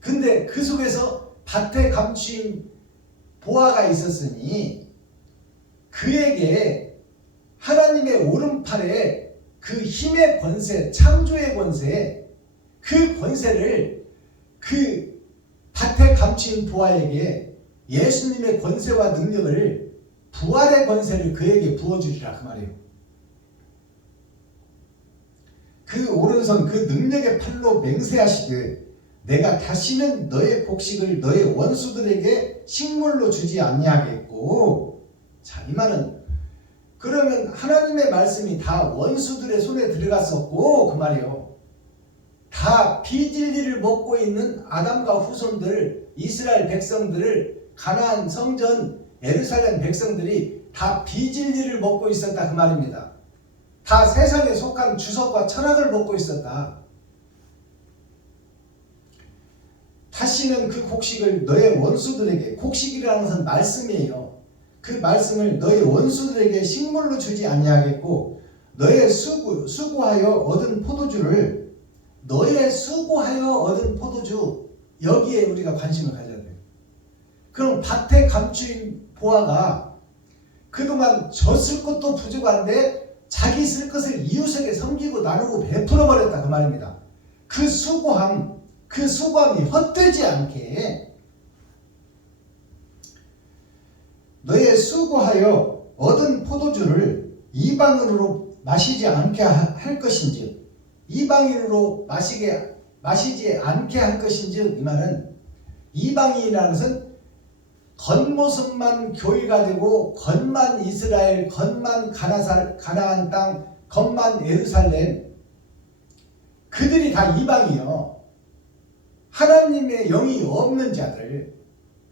근데 그 속에서 밭에 감추인 보아가 있었으니 그에게 하나님의 오른팔에 그 힘의 권세, 창조의 권세, 그 권세를 그 밭에 감추인 보아에게 예수님의 권세와 능력을, 부활의 권세를 그에게 부어주리라, 그 말이에요. 그 오른손 그 능력의 팔로 맹세하시되 내가 다시는 너의 곡식을 너의 원수들에게 식물로 주지 아니하겠고. 자, 이 말은 그러면 하나님의 말씀이 다 원수들의 손에 들어갔었고, 그 말이에요. 다 비진리를 먹고 있는 아담과 후손들, 이스라엘 백성들을, 가나안 성전 예루살렘 백성들이 다 비진리를 먹고 있었다, 그 말입니다. 다 세상에 속한 주석과 철학을 먹고 있었다. 다시는 그 곡식을 너의 원수들에게, 곡식이라는 것은 말씀이에요. 그 말씀을 너의 원수들에게 식물로 주지 아니하겠고, 너의 수고하여 얻은 포도주를, 너의 수고하여 얻은 포도주, 여기에 우리가 관심을 가져야 돼요. 그럼 밭에 감추인 보아가 그동안 줬을 것도 부족한데 자기 쓸 것을 이웃에게 섬기고 나누고 베풀어 버렸다, 그 말입니다. 그 수고함이 헛되지 않게 너의 수고하여 얻은 포도주를 이방인으로 마시지 않게 할 것인지, 이방인으로 마시지 않게 할 것인지, 이 말은 이방인이라는 것은 겉모습만 교회가 되고 겉만 이스라엘, 겉만 가나안 땅, 겉만 예루살렘, 그들이 다 이방이요. 하나님의 영이 없는 자들,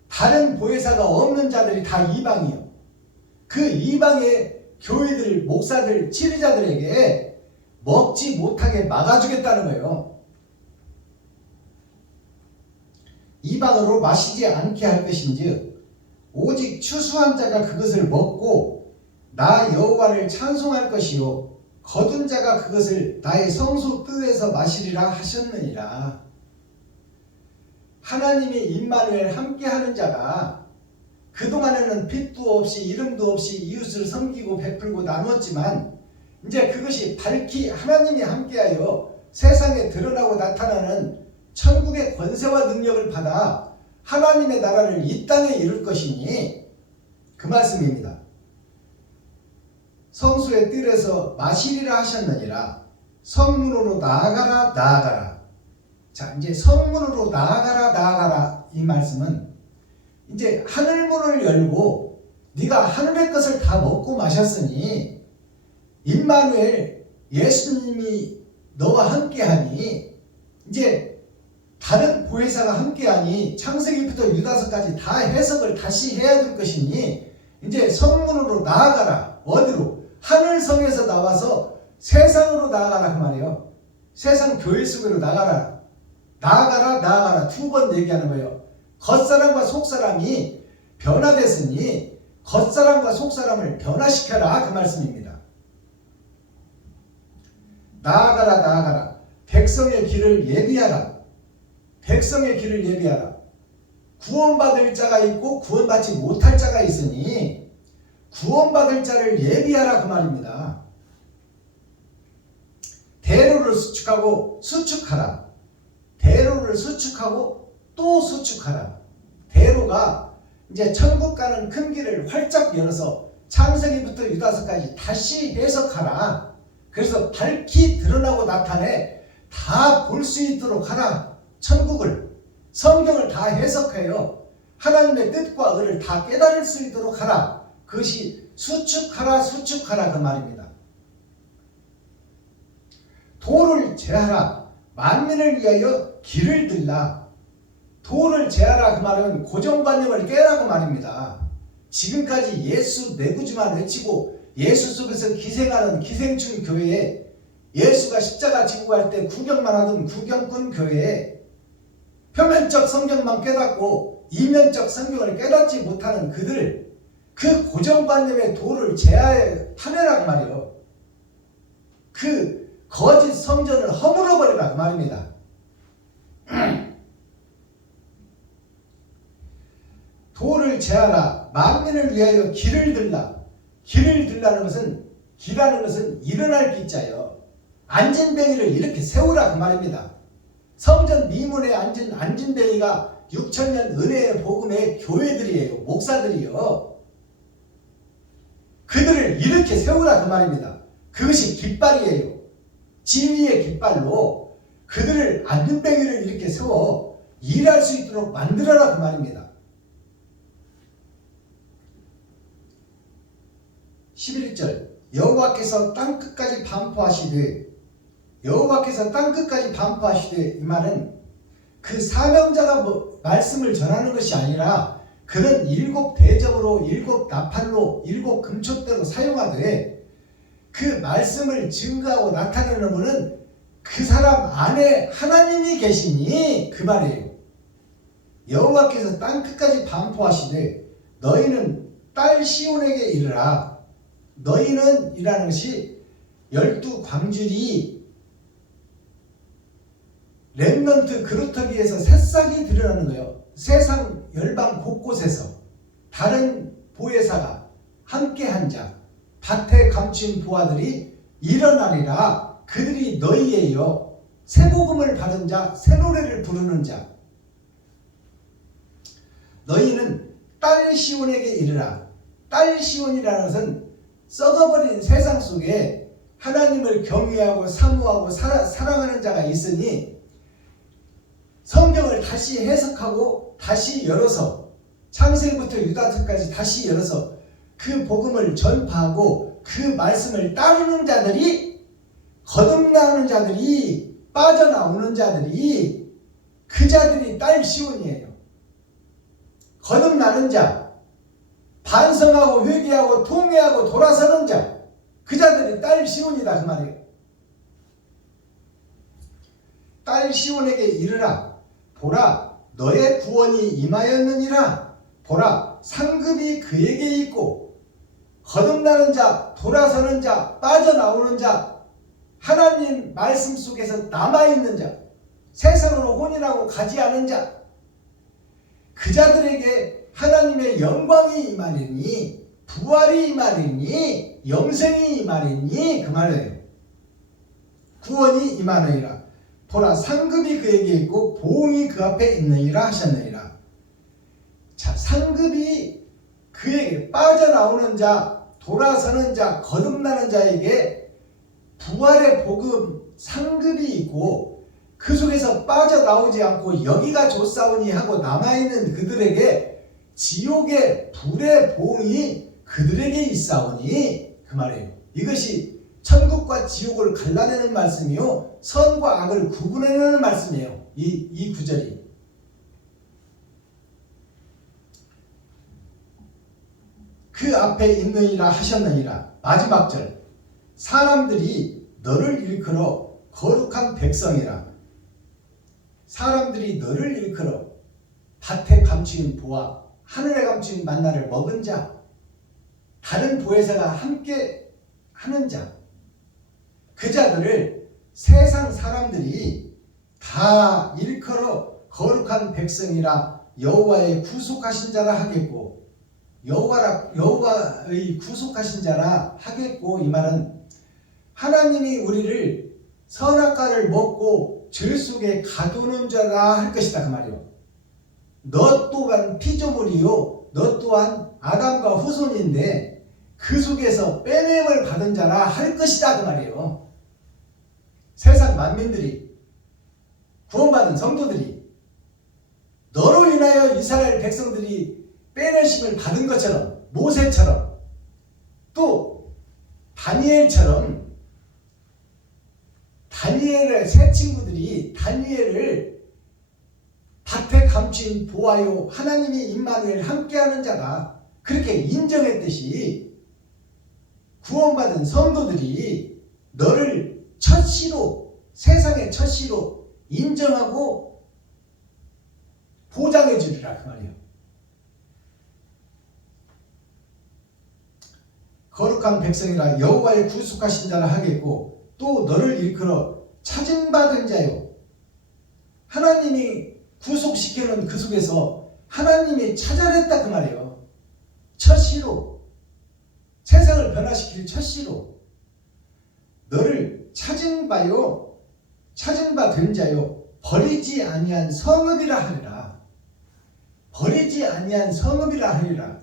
다른 보혜사가 없는 자들이 다 이방이요. 그 이방의 교회들, 목사들, 지도자들에게 먹지 못하게 막아주겠다는 거예요. 이방으로 마시지 않게 할 것인지 오직 추수한 자가 그것을 먹고 나 여호와를 찬송할 것이요 거둔 자가 그것을 나의 성소 뜰에서 마시리라 하셨느니라. 하나님이 임마누엘 함께하는 자가 그동안에는 빛도 없이 이름도 없이 이웃을 섬기고 베풀고 나누었지만, 이제 그것이 밝히 하나님이 함께하여 세상에 드러나고 나타나는 천국의 권세와 능력을 받아 하나님의 나라를 이 땅에 이룰 것이니, 그 말씀입니다. 성소의 뜰에서 마시리라 하셨느니라. 성문으로 나아가라. 자, 이제 성문으로 나아가라 이 말씀은 이제 하늘문을 열고 네가 하늘의 것을 다 먹고 마셨으니 임마누엘 예수님이 너와 함께하니, 이제 다른 보혜사가 함께하니 창세기부터 유다서까지 다 해석을 다시 해야 될 것이니 이제 성문으로 나아가라. 어디로? 하늘성에서 나와서 세상으로 나아가라, 그 말이에요. 세상 교회 속으로 나아가라. 두 번 얘기하는 거예요. 겉사람과 속사람이 변화됐으니 겉사람과 속사람을 변화시켜라, 그 말씀입니다. 나아가라 나아가라. 백성의 길을 예비하라. 백성의 길을 예비하라. 구원받을 자가 있고 구원받지 못할 자가 있으니 구원받을 자를 예비하라 그 말입니다. 대로를 수축하고 수축하라. 대로를 수축하고 또 수축하라. 대로가 이제 천국 가는 큰 길을 활짝 열어서 창세기부터 유다서까지 다시 해석하라. 그래서 밝히 드러나고 나타내 다 볼 수 있도록 하라. 천국을, 성경을 다 해석해요. 하나님의 뜻과 의를 다 깨달을 수 있도록 하라. 그것이 수축하라 수축하라 그 말입니다. 도를 제하라. 만민을 위하여 길을 들라. 도를 제하라 그 말은 고정관념을 깨라 그 말입니다. 지금까지 예수 내구주만 외치고 예수 속에서 기생하는 기생충 교회에, 예수가 십자가 지고 갈 때 구경만 하던 구경꾼 교회에 표면적 성경만 깨닫고 이면적 성경을 깨닫지 못하는 그들, 그 고정관념의 도를 제하에 파내라 그 말이에요. 그 거짓 성전을 허물어버리라 그 말입니다. 도를 제하라. 만민을 위하여 길을 들라. 길을 들라는 것은, 기라는 것은 일어날 기자예요. 안진뱅이를 이렇게 세우라 그 말입니다. 성전 미문에 앉은 안진뱅이가 6천년 은혜의 복음의 교회들이에요. 목사들이요. 그들을 이렇게 세우라 그 말입니다. 그것이 깃발이에요. 진리의 깃발로 그들을 안진뱅이를 이렇게 세워 일할 수 있도록 만들어라 그 말입니다. 11절 여호와께서 땅끝까지 반포하시되, 여호와께서 땅끝까지 반포하시되, 이 말은 그 사명자가 말씀을 전하는 것이 아니라 그는 일곱 대접으로, 일곱 나팔로, 일곱 금촛대로 사용하되 그 말씀을 증거하고 나타내는 분은 그 사람 안에 하나님이 계시니 그 말이에요. 여호와께서 땅끝까지 반포하시되 너희는 딸 시온에게 이르라. 너희는 이라는 것이 12광줄이 렘넌트 그루터기에서 새싹이 드러나는 거예요. 세상 열방 곳곳에서 다른 보혜사가 함께한 자, 밭에 감춘 보아들이 일어나리라. 그들이 너희예요. 새 복음을 받은 자, 새 노래를 부르는 자. 너희는 딸 시온에게 이르라. 딸 시온이라는 것은 썩어버린 세상 속에 하나님을 경외하고 사모하고 사랑하는 자가 있으니 성경을 다시 해석하고 다시 열어서 창세기부터 유다서까지 다시 열어서 그 복음을 전파하고 그 말씀을 따르는 자들이, 거듭나는 자들이, 빠져나오는 자들이, 그 자들이 딸 시온이에요. 거듭나는 자, 반성하고 회개하고 통회하고 돌아서는 자, 그 자들이 딸 시온이다 그 말이에요. 딸 시온에게 이르라. 보라, 너의 구원이 임하였느니라. 보라, 상급이 그에게 있고, 거듭나는 자, 돌아서는 자, 빠져나오는 자, 하나님 말씀 속에서 남아있는 자, 세상으로 혼인하고 가지 않은 자, 그 자들에게 하나님의 영광이 임하리니, 부활이 임하리니, 영생이 임하리니 그 말이에요. 구원이 임하느니라. 보라, 상급이 그에게 있고 보응이 그 앞에 있느니라 하셨느니라. 자, 상급이 그에게, 빠져나오는 자, 돌아서는 자, 거듭나는 자에게 부활의 복음 상급이 있고 그 속에서 빠져나오지 않고 여기가 좋사오니 하고 남아있는 그들에게 지옥의 불의 보응이 그들에게 있사오니 그 말이에요. 이것이 천국과 지옥을 갈라내는 말씀이요, 선과 악을 구분해내는 말씀이에요. 이 구절이. 그 앞에 있느니라 하셨느니라. 마지막 절. 사람들이 너를 일컬어 거룩한 백성이라. 사람들이 너를 일컬어 밭에 감추인 보아, 하늘에 감추인 만나를 먹은 자, 다른 보혜사가 함께 하는 자, 그 자들을 세상 사람들이 다 일컬어 거룩한 백성이라 여호와의 구속하신 자라 하겠고, 여호와의 구속하신 자라 하겠고, 이 말은 하나님이 우리를 선악과를 먹고 죄 속에 가두는 자라 할 것이다 그 말이요. 너 또한 피조물이요, 너 또한 아담과 후손인데 그 속에서 빼냄을 받은 자라 할 것이다 그 말이에요. 세상 만민들이, 구원받은 성도들이 너로 인하여 이스라엘 백성들이 빼내심을 받은 것처럼, 모세처럼, 또 다니엘처럼, 다니엘의 세 친구들이 다니엘을 밭에 감추인 보아요 하나님이 임마누엘 함께하는 자가 그렇게 인정했듯이 구원받은 성도들이 너를 첫 시로, 세상의 첫 시로 인정하고 보장해 주리라 그 말이에요. 거룩한 백성이라 여호와의 구속하신 자라 하겠고, 또 너를 일컬어 찾은받은 자요, 하나님이 구속시키는 그 속에서 하나님이 찾아냈다 그 말이에요. 첫 시로, 세상을 변화시킬 첫 시로 너를 찾은 바요, 찾은 바 된 자요, 버리지 아니한 성읍이라 하리라. 버리지 아니한 성읍이라 하리라.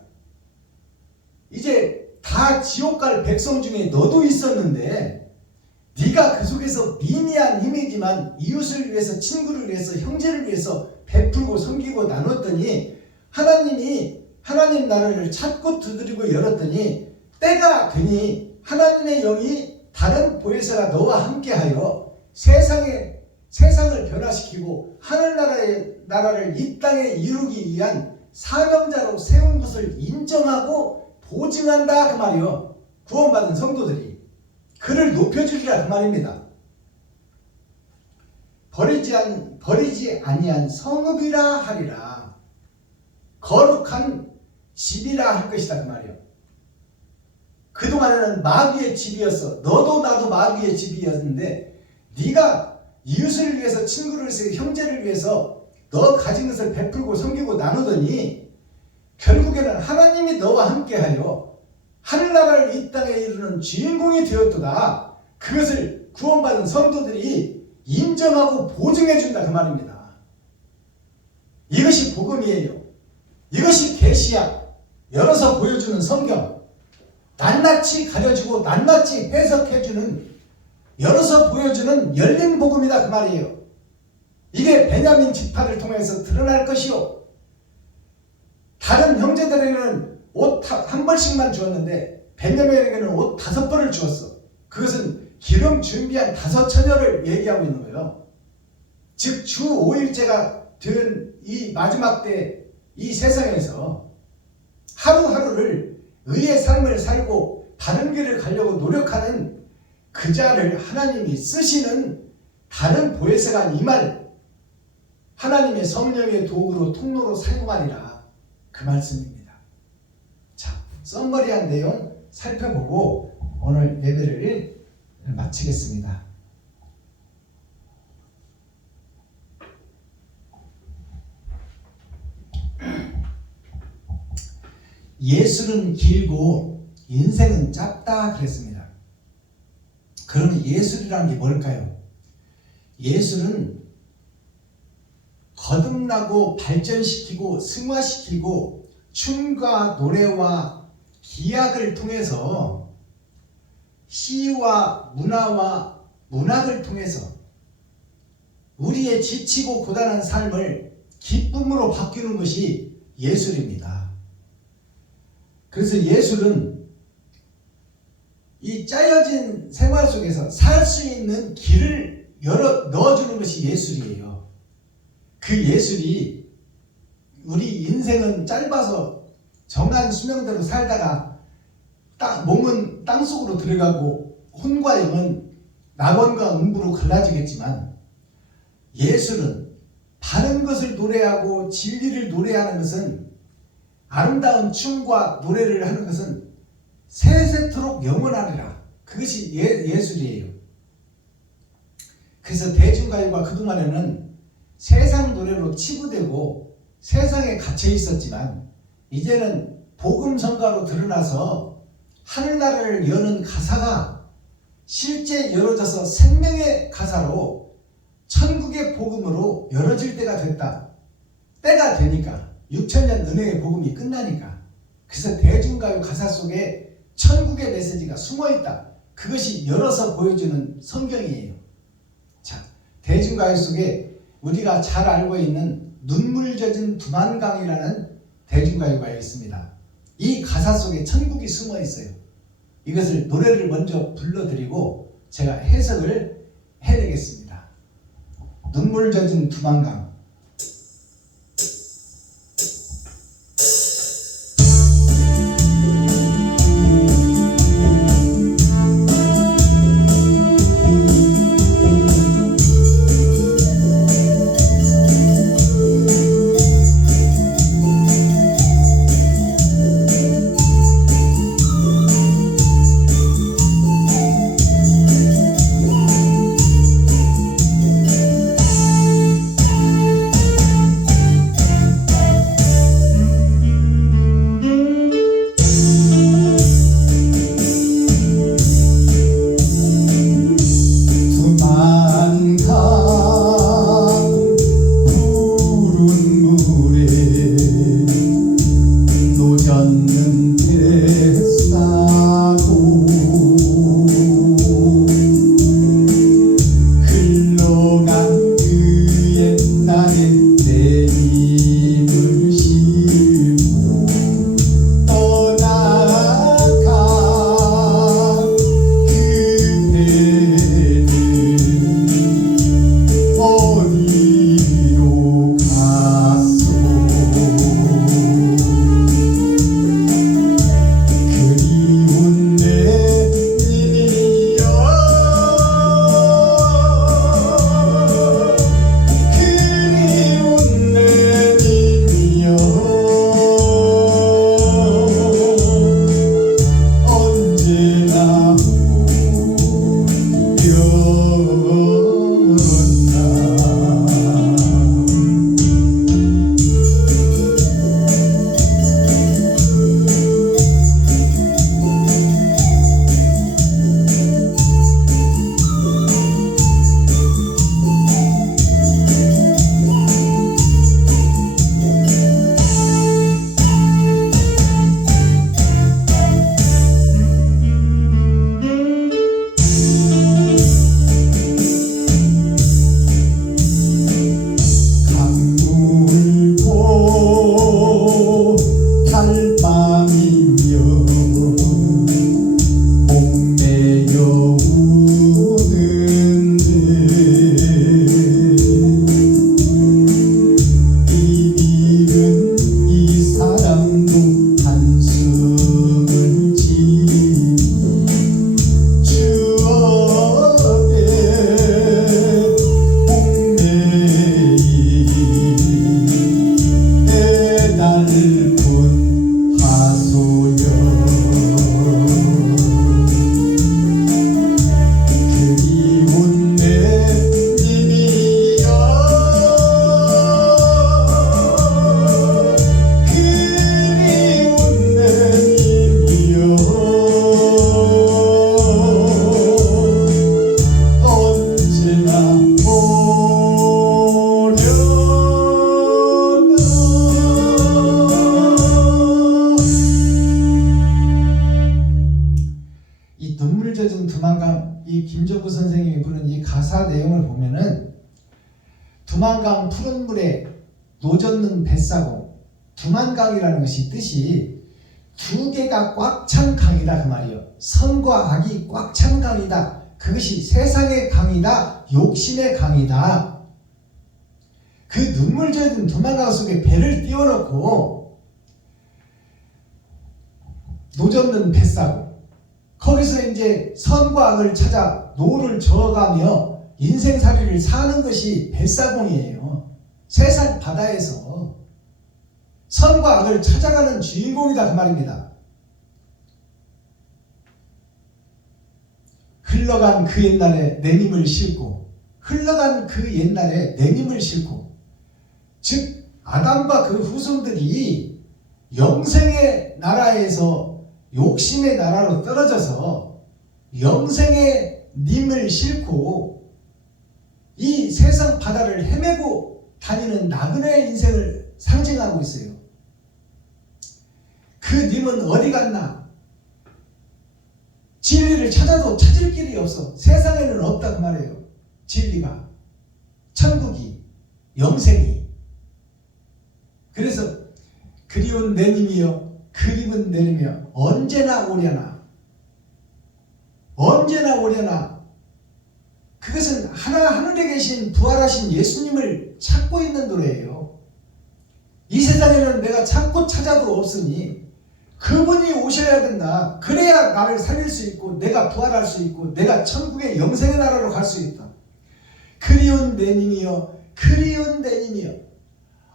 이제 다 지옥 갈 백성 중에 너도 있었는데 네가 그 속에서 미미한 힘이지만 이웃을 위해서, 친구를 위해서, 형제를 위해서 베풀고 섬기고 나눴더니 하나님이 하나님 나라를 찾고 두드리고 열었더니 때가 되니 하나님의 영이 다른 보혜사가 너와 함께하여 세상을 변화시키고 하늘나라의 나라를 이 땅에 이루기 위한 사명자로 세운 것을 인정하고 보증한다 그 말이요. 구원받은 성도들이 그를 높여주리라 그 말입니다. 버리지 아니한 성읍이라 하리라. 거룩한 집이라 할 것이다 그 말이요. 그동안에는 마귀의 집이었어. 너도 나도 마귀의 집이었는데 네가 이웃을 위해서, 친구를 위해서, 형제를 위해서 너 가진 것을 베풀고 섬기고 나누더니 결국에는 하나님이 너와 함께하여 하늘나라를 이 땅에 이루는 주인공이 되었도다. 그것을 구원받은 성도들이 인정하고 보증해 준다 그 말입니다. 이것이 복음이에요. 이것이 계시야. 열어서 보여주는 성경, 낱낱이 가려주고 낱낱이 해석해주는, 열어서 보여주는 열린 복음이다 그 말이에요. 이게 베냐민 지파를 통해서 드러날 것이요, 다른 형제들에게는 옷 한 벌씩만 주었는데 베냐민에게는 옷 5벌을 주었어. 그것은 기름 준비한 5처녀를 얘기하고 있는 거예요. 즉 주 5일째가 된 이 마지막 때 이 세상에서 하루하루를 의의 삶을 살고 바른 길을 가려고 노력하는 그 자를 하나님이 쓰시는 다른 보혜사가 이 말, 하나님의 성령의 도구로 통로로 사용하리라 그 말씀입니다. 자, 썸머리한 내용 살펴보고 오늘 예배를 마치겠습니다. 예술은 길고 인생은 짧다 그랬습니다. 그러면 예술이라는 게 뭘까요? 예술은 거듭나고 발전시키고 승화시키고 춤과 노래와 기악을 통해서, 시와 문화와 문학을 통해서 우리의 지치고 고단한 삶을 기쁨으로 바뀌는 것이 예술입니다. 그래서 예술은 이 짜여진 생활 속에서 살 수 있는 길을 넣어주는 것이 예술이에요. 그 예술이, 우리 인생은 짧아서 정한 수명대로 살다가 몸은 땅속으로 들어가고 혼과 영은 낙원과 음부로 갈라지겠지만, 예술은 바른 것을 노래하고 진리를 노래하는 것은, 아름다운 춤과 노래를 하는 것은 세세토록 영원하리라. 그것이 예술이에요. 그래서 대중가요가 그동안에는 세상 노래로 치부되고 세상에 갇혀 있었지만 이제는 복음성가로 드러나서 하늘나라를 여는 가사가 실제 열어져서 생명의 가사로 천국의 복음으로 열어질 때가 됐다. 때가 되니까 6천년 은혜의 복음이 끝나니까 그래서 대중가요 가사 속에 천국의 메시지가 숨어있다. 그것이 열어서 보여주는 성경이에요. 자, 대중가요 속에 우리가 잘 알고 있는 눈물 젖은 두만강이라는 대중가요가 있습니다. 이 가사 속에 천국이 숨어 있어요. 이것을 노래를 먼저 불러드리고 제가 해석을 해내겠습니다. 눈물 젖은 두만강. 이 김종구 선생님이 부른 이 가사 내용을 보면은 두만강 푸른 물에 노젓는 뱃사공, 두만강이라는 것이 뜻이 두 개가 꽉 찬 강이다 그 말이요. 선과 악이 꽉 찬 강이다. 그것이 세상의 강이다. 욕심의 강이다. 그 눈물 젖은 두만강 속에 배를 띄워놓고 노젓는 뱃사공, 거기서 이제 선과 악을 찾아 노를 저어가며 인생살이를 사는 것이 뱃사공이에요. 세상 바다에서 선과 악을 찾아가는 주인공이다 그 말입니다. 흘러간 그 옛날에 내 힘을 싣고 흘러간 그 옛날에 내님을 싣고, 즉 아담과 그 후손들이 영생의 나라에서 욕심의 나라로 떨어져서 영생의 님을 싣고 이 세상 바다를 헤매고 다니는 나그네의 인생을 상징하고 있어요. 그 님은 어디 갔나? 진리를 찾아도 찾을 길이 없어. 세상에는 없다 그 말이에요. 진리가, 천국이, 영생이. 그래서 그리운 내 님이여 그리운 내 님이여 언제나 오려나, 언제나 오려나. 그것은 하늘에 계신 부활하신 예수님을 찾고 있는 노래예요. 이 세상에는 내가 찾고 찾아도 없으니 그분이 오셔야 된다. 그래야 나를 살릴 수 있고 내가 부활할 수 있고 내가 천국의 영생의 나라로 갈 수 있다. 그리운 내 님이여 그리운 내 님이여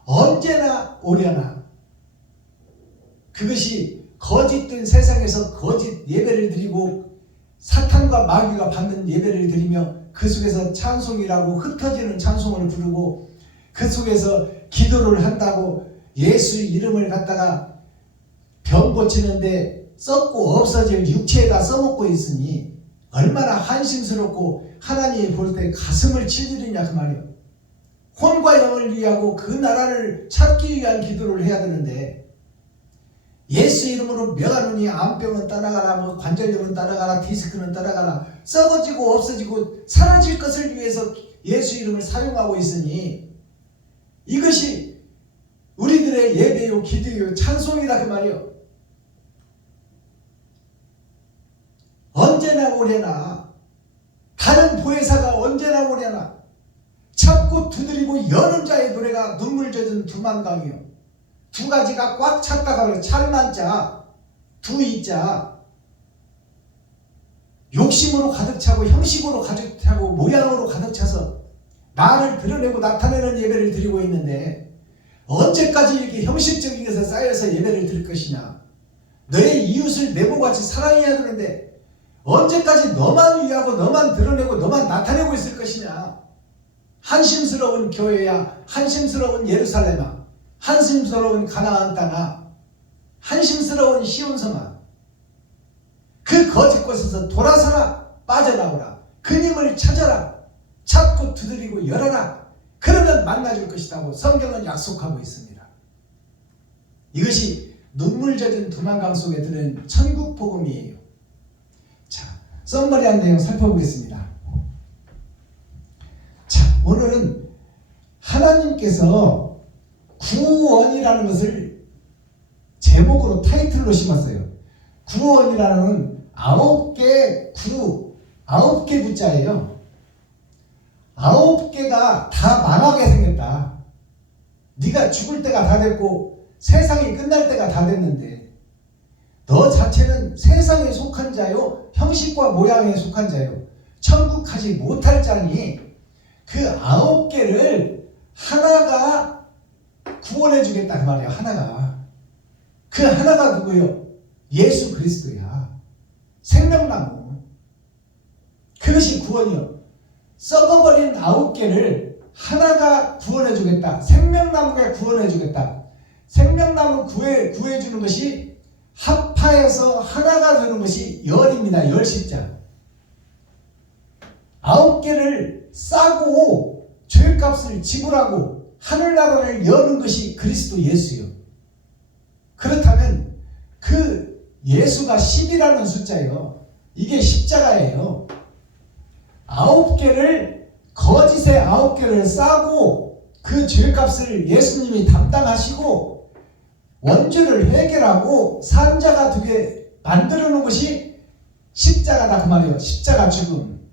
언제나 오려나. 그것이 거짓된 세상에서 거짓 예배를 드리고 사탄과 마귀가 받는 예배를 드리며 그 속에서 찬송이라고 흩어지는 찬송을 부르고 그 속에서 기도를 한다고 예수 이름을 갖다가 병 고치는데 썩고 없어질 육체에다 써먹고 있으니 얼마나 한심스럽고 하나님이 볼 때 가슴을 칠 일이냐 그 말이에요. 혼과 영을 위하고 그 나라를 찾기 위한 기도를 해야 되는데 예수 이름으로 명하노니 암병은 떠나가라, 뭐 관절염은 떠나가라, 디스크는 떠나가라, 썩어지고 없어지고 사라질 것을 위해서 예수 이름을 사용하고 있으니 이것이 우리들의 예배요 기도요 찬송이다 그 말이요. 언제나 오려나. 다른 보혜사가 언제나 오려나. 찾고 두드리고 여는 자의 노래가 눈물 젖은 두만강이요. 두 가지가 꽉 찼다가 그래. 찰만자, 두이자. 욕심으로 가득 차고 형식으로 가득 차고 모양으로 가득 차서 나를 드러내고 나타내는 예배를 드리고 있는데 언제까지 이렇게 형식적인 것에 쌓여서 예배를 드릴 것이냐. 너의 이웃을 내모같이 사랑해야 되는데 언제까지 너만 위하고 너만 드러내고 너만 나타내고 있을 것이냐. 한심스러운 교회야, 한심스러운 예루살렘아, 한심스러운 가나안 땅아, 한심스러운 시온성아. 그 거짓 곳에서 돌아서라, 빠져나오라, 그님을 찾아라, 찾고 두드리고 열어라. 그러면 만나줄 것이라고 성경은 약속하고 있습니다. 이것이 눈물 젖은 두만강 속에 드는 천국 복음이에요. 자, 썸머리한 내용 살펴보겠습니다. 자, 오늘은 하나님께서 구원이라는 것을 제목으로 타이틀로 심었어요. 구원이라는 9개 구, 9개 구자예요. 9개가 다 망하게 생겼다. 네가 죽을 때가 다 됐고 세상이 끝날 때가 다 됐는데 너 자체는 세상에 속한 자요, 형식과 모양에 속한 자요, 천국 가지 못할 자니 그 9개를 하나가 구원해 주겠다 그 말이에요. 하나가. 그 하나가 누구요? 예수 그리스도야. 생명나무. 그것이 구원이요. 썩어버린 9개를 하나가 구원해 주겠다. 생명나무가 구원해 주겠다. 생명나무 구해 주는 것이 합하여서 하나가 되는 것이 열입니다. 열십자. 9개를 싸고 죄값을 지불하고 하늘나라를 여는 것이 그리스도 예수요. 그렇다면 그 예수가 10이라는 숫자예요. 이게 십자가예요. 9개를 거짓의 9개를 싸고 그 죄값을 예수님이 담당하시고 원죄를 해결하고 산자가 되게 만들어 놓은 것이 십자가다 그 말이에요. 십자가 죽음.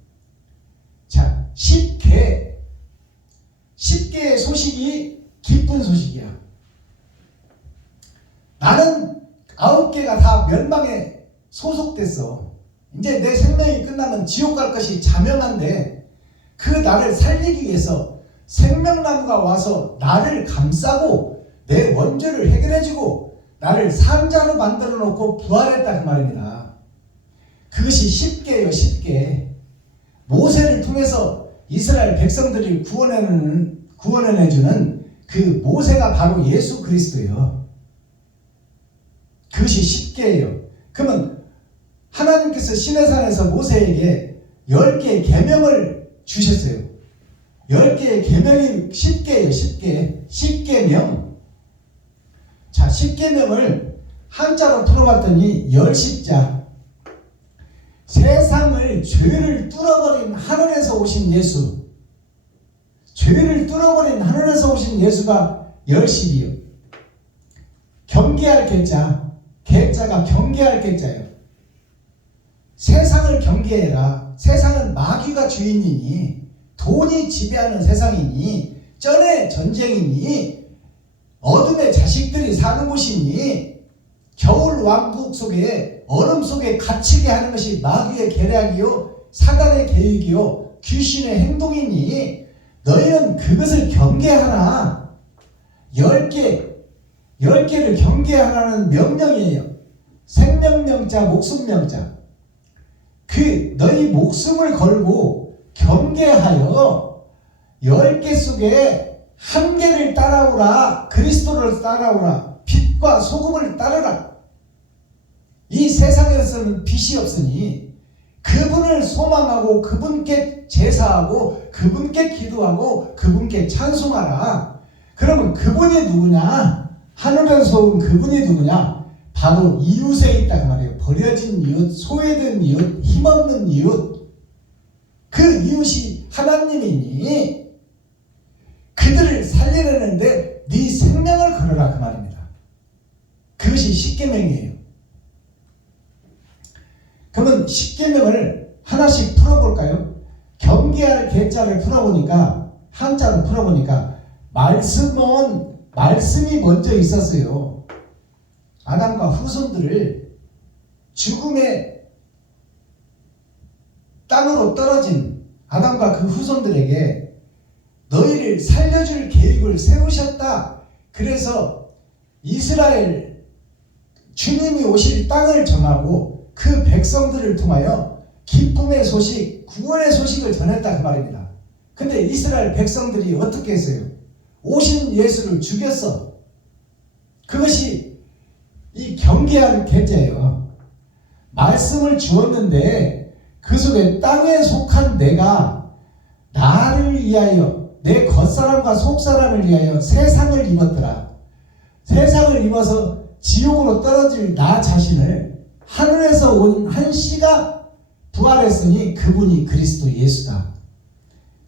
자, 10개의 소식이 기쁜 소식이야. 나는 9개가 다 멸망에 소속됐어. 이제 내 생명이 끝나면 지옥 갈 것이 자명한데 그 나를 살리기 위해서 생명나무가 와서 나를 감싸고 내 원죄를 해결해주고 나를 산자로 만들어 놓고 부활했다 그 말입니다. 그것이 10개예요. 10개. 모세를 통해서 이스라엘 백성들을 구원해내주는 그 모세가 바로 예수 그리스도예요. 그것이 십계예요. 그러면 하나님께서 시내산에서 모세에게 10개의 계명을 주셨어요. 10개의 계명이 10개예요. 10개. 10계명. 자, 10계명을 한자로 풀어봤더니 열십자. 세상을 죄를 뚫어버린 하늘에서 오신 예수. 죄를 뚫어버린 하늘에서 오신 예수가 열십이요. 경계할 계자. 계자가 경계할 계자예요. 세상을 경계해라. 세상은 마귀가 주인이니, 돈이 지배하는 세상이니, 전에 전쟁이니, 어둠의 자식들이 사는 곳이니, 겨울 왕국 속에 얼음 속에 갇히게 하는 것이 마귀의 계략이요, 사단의 계획이요, 귀신의 행동이니 너희는 그것을 경계하라. 10개를 경계하라는 명령이에요. 생명명자, 목숨명자. 그 너희 목숨을 걸고 경계하여 10개 속에 한 개를 따라오라. 그리스도를 따라오라. 빛과 소금을 따르라. 이 세상에서는 빛이 없으니 그분을 소망하고 그분께 제사하고 그분께 기도하고 그분께 찬송하라. 그러면 그분이 누구냐? 하늘에서 온 그분이 누구냐? 바로 이웃에 있다 그 말이에요. 버려진 이웃, 소외된 이웃, 힘없는 이웃. 그 이웃이 하나님이니 그들을 살리려는데 네 생명을 걸어라 그 말입니다. 그것이 십계명이에요. 그러면 십계명을 하나씩 풀어볼까요? 경계할 계자를 풀어보니까, 한자로 풀어보니까 말씀이 먼저 있었어요. 아담과 후손들을 죽음의 땅으로 떨어진 아담과 그 후손들에게 너희를 살려줄 계획을 세우셨다. 그래서 이스라엘 주님이 오실 땅을 정하고 그 백성들을 통하여 기쁨의 소식, 구원의 소식을 전했다 그 말입니다. 근데 이스라엘 백성들이 어떻게 했어요? 오신 예수를 죽였어. 그것이 이 경계하는 계제예요. 말씀을 주었는데 그 속에 땅에 속한 내가 나를 위하여, 내 겉사람과 속사람을 위하여 세상을 입었더라. 세상을 입어서 지옥으로 떨어질 나 자신을 하늘에서 온 한 씨가 부활했으니 그분이 그리스도 예수다.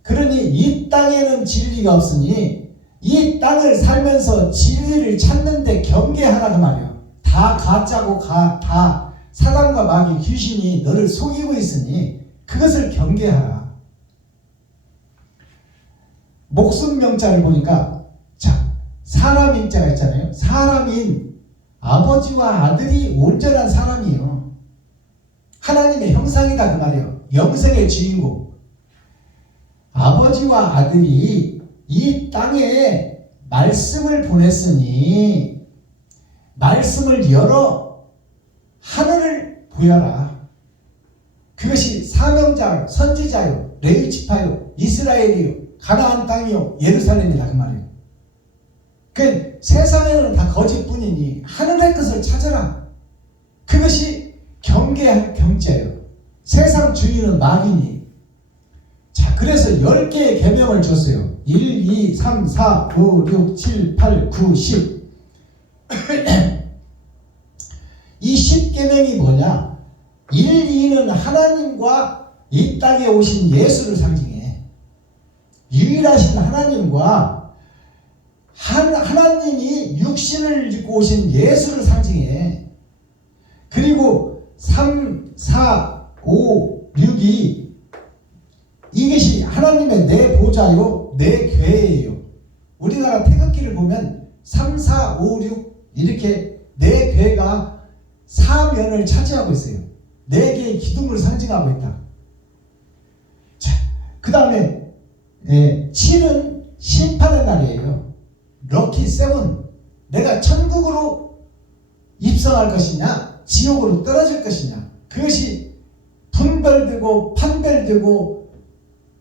그러니 이 땅에는 진리가 없으니 이 땅을 살면서 진리를 찾는데 경계하라 그 말이에요. 다 가짜고 다 사단과 마귀 귀신이 너를 속이고 있으니 그것을 경계하라. 목숨명자를 보니까, 자, 사람인자가 있잖아요. 사람인 아버지와 아들이 온전한 사람이에요. 하나님의 형상이다 그 말이에요. 영생의 주인공. 아버지와 아들이 이 땅에 말씀을 보냈으니 말씀을 열어 하늘을 보여라. 그것이 사명자요, 선지자요, 레위 지파요, 이스라엘이요, 가나안 땅이요, 예루살렘이라 그 말이에요. 그 세상에는 다 거짓뿐이니 하늘의 것을 찾아라. 그것이 경계할 경제예요. 세상 주인은 마귀니. 자, 그래서 10개의 계명을 줬어요. 1, 2, 3, 4, 5, 6, 7, 8, 9, 10. 이 10계명이 뭐냐? 1, 2는 하나님과 이 땅에 오신 예수를 상징해. 유일하신 하나님과 하나님이 육신을 입고 오신 예수를 상징해. 그리고 3, 4, 5, 6이 이것이 하나님의 내 보좌요, 내 궤예요. 우리나라 태극기를 보면 3, 4, 5, 6 이렇게 내 궤가 사면을 차지하고 있어요. 네 개의 기둥을 상징하고 있다. 자, 그 다음에 7은 심판의 날이에요. 럭키 7. 내가 천국으로 입성할 것이냐, 지옥으로 떨어질 것이냐. 그것이 분별되고 판별되고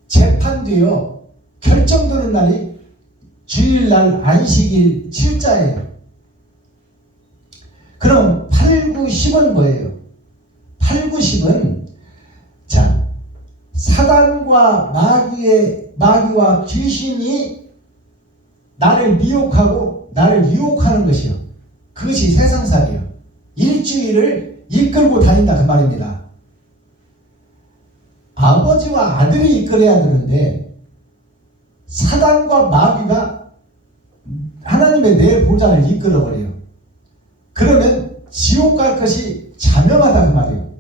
재판 사람도요 결정되는 날이 주일날 안식일 7자예요. 그럼 8, 9, 10은 뭐예요? 8, 9, 10은 자 사단과 마귀와 귀신이 나를 미혹하고 나를 유혹하는 것이요. 그것이 세상살이요. 일주일을 이끌고 다닌다 그 말입니다. 아버지와 아들이 이끌어야 되는데 사단과 마귀가 하나님의 내 보좌를 이끌어버려요. 그러면 지옥 갈 것이 자명하다 그 말이에요.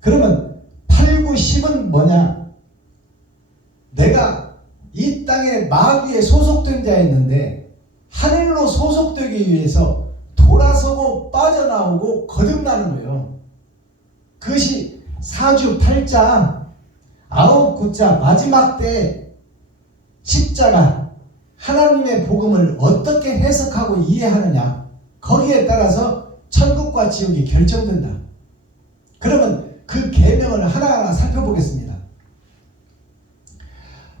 그러면 8, 9, 10은 뭐냐? 내가 이 땅에 마귀에 소속된 자였는데 하늘로 소속되기 위해서 돌아서고 빠져나오고 거듭나는 거예요. 그것이 사주 8자 9자 마지막 때 십자가 하나님의 복음을 어떻게 해석하고 이해하느냐 거기에 따라서 천국과 지옥이 결정된다. 그러면 그 계명을 하나하나 살펴보겠습니다.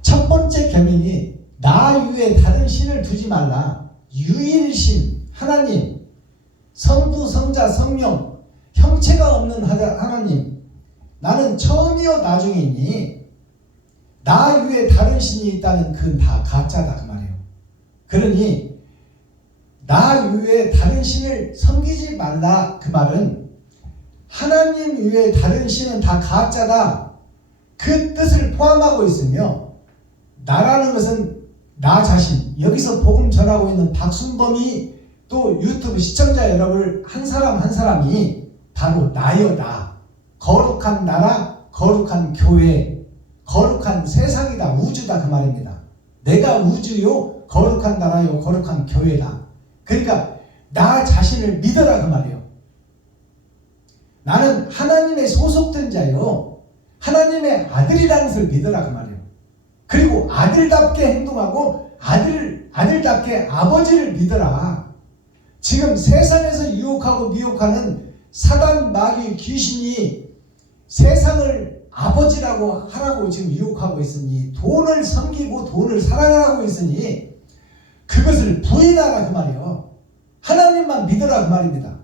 첫 번째 계명이 나 위에 다른 신을 두지 말라. 유일신 하나님, 성부, 성자, 성령, 형체가 없는 하나님, 나는 처음이요 나중이니 나 위에 다른 신이 있다는 그건 다 가짜다 그 말이에요. 그러니 나 위에 다른 신을 섬기지 말라 그 말은 하나님 위에 다른 신은 다 가짜다 그 뜻을 포함하고 있으며 나라는 것은 나 자신 여기서 복음 전하고 있는 박순범이 또 유튜브 시청자 여러분 한 사람 한 사람이 바로 나여 나 거룩한 나라 거룩한 교회 거룩한 세상이다 우주다 그 말입니다. 내가 우주요 거룩한 나라요 거룩한 교회다. 그러니까 나 자신을 믿어라 그 말이에요. 나는 하나님의 소속된 자요 하나님의 아들이라는 것을 믿어라 그 말이에요. 그리고 아들답게 행동하고 아들답게 아버지를 믿어라. 지금 세상에서 유혹하고 미혹하는 사단 마귀 귀신이 세상을 아버지라고 하라고 지금 유혹하고 있으니 돈을 섬기고 돈을 사랑하고 있으니 그것을 부인하라 그 말이에요. 하나님만 믿어라 그 말입니다.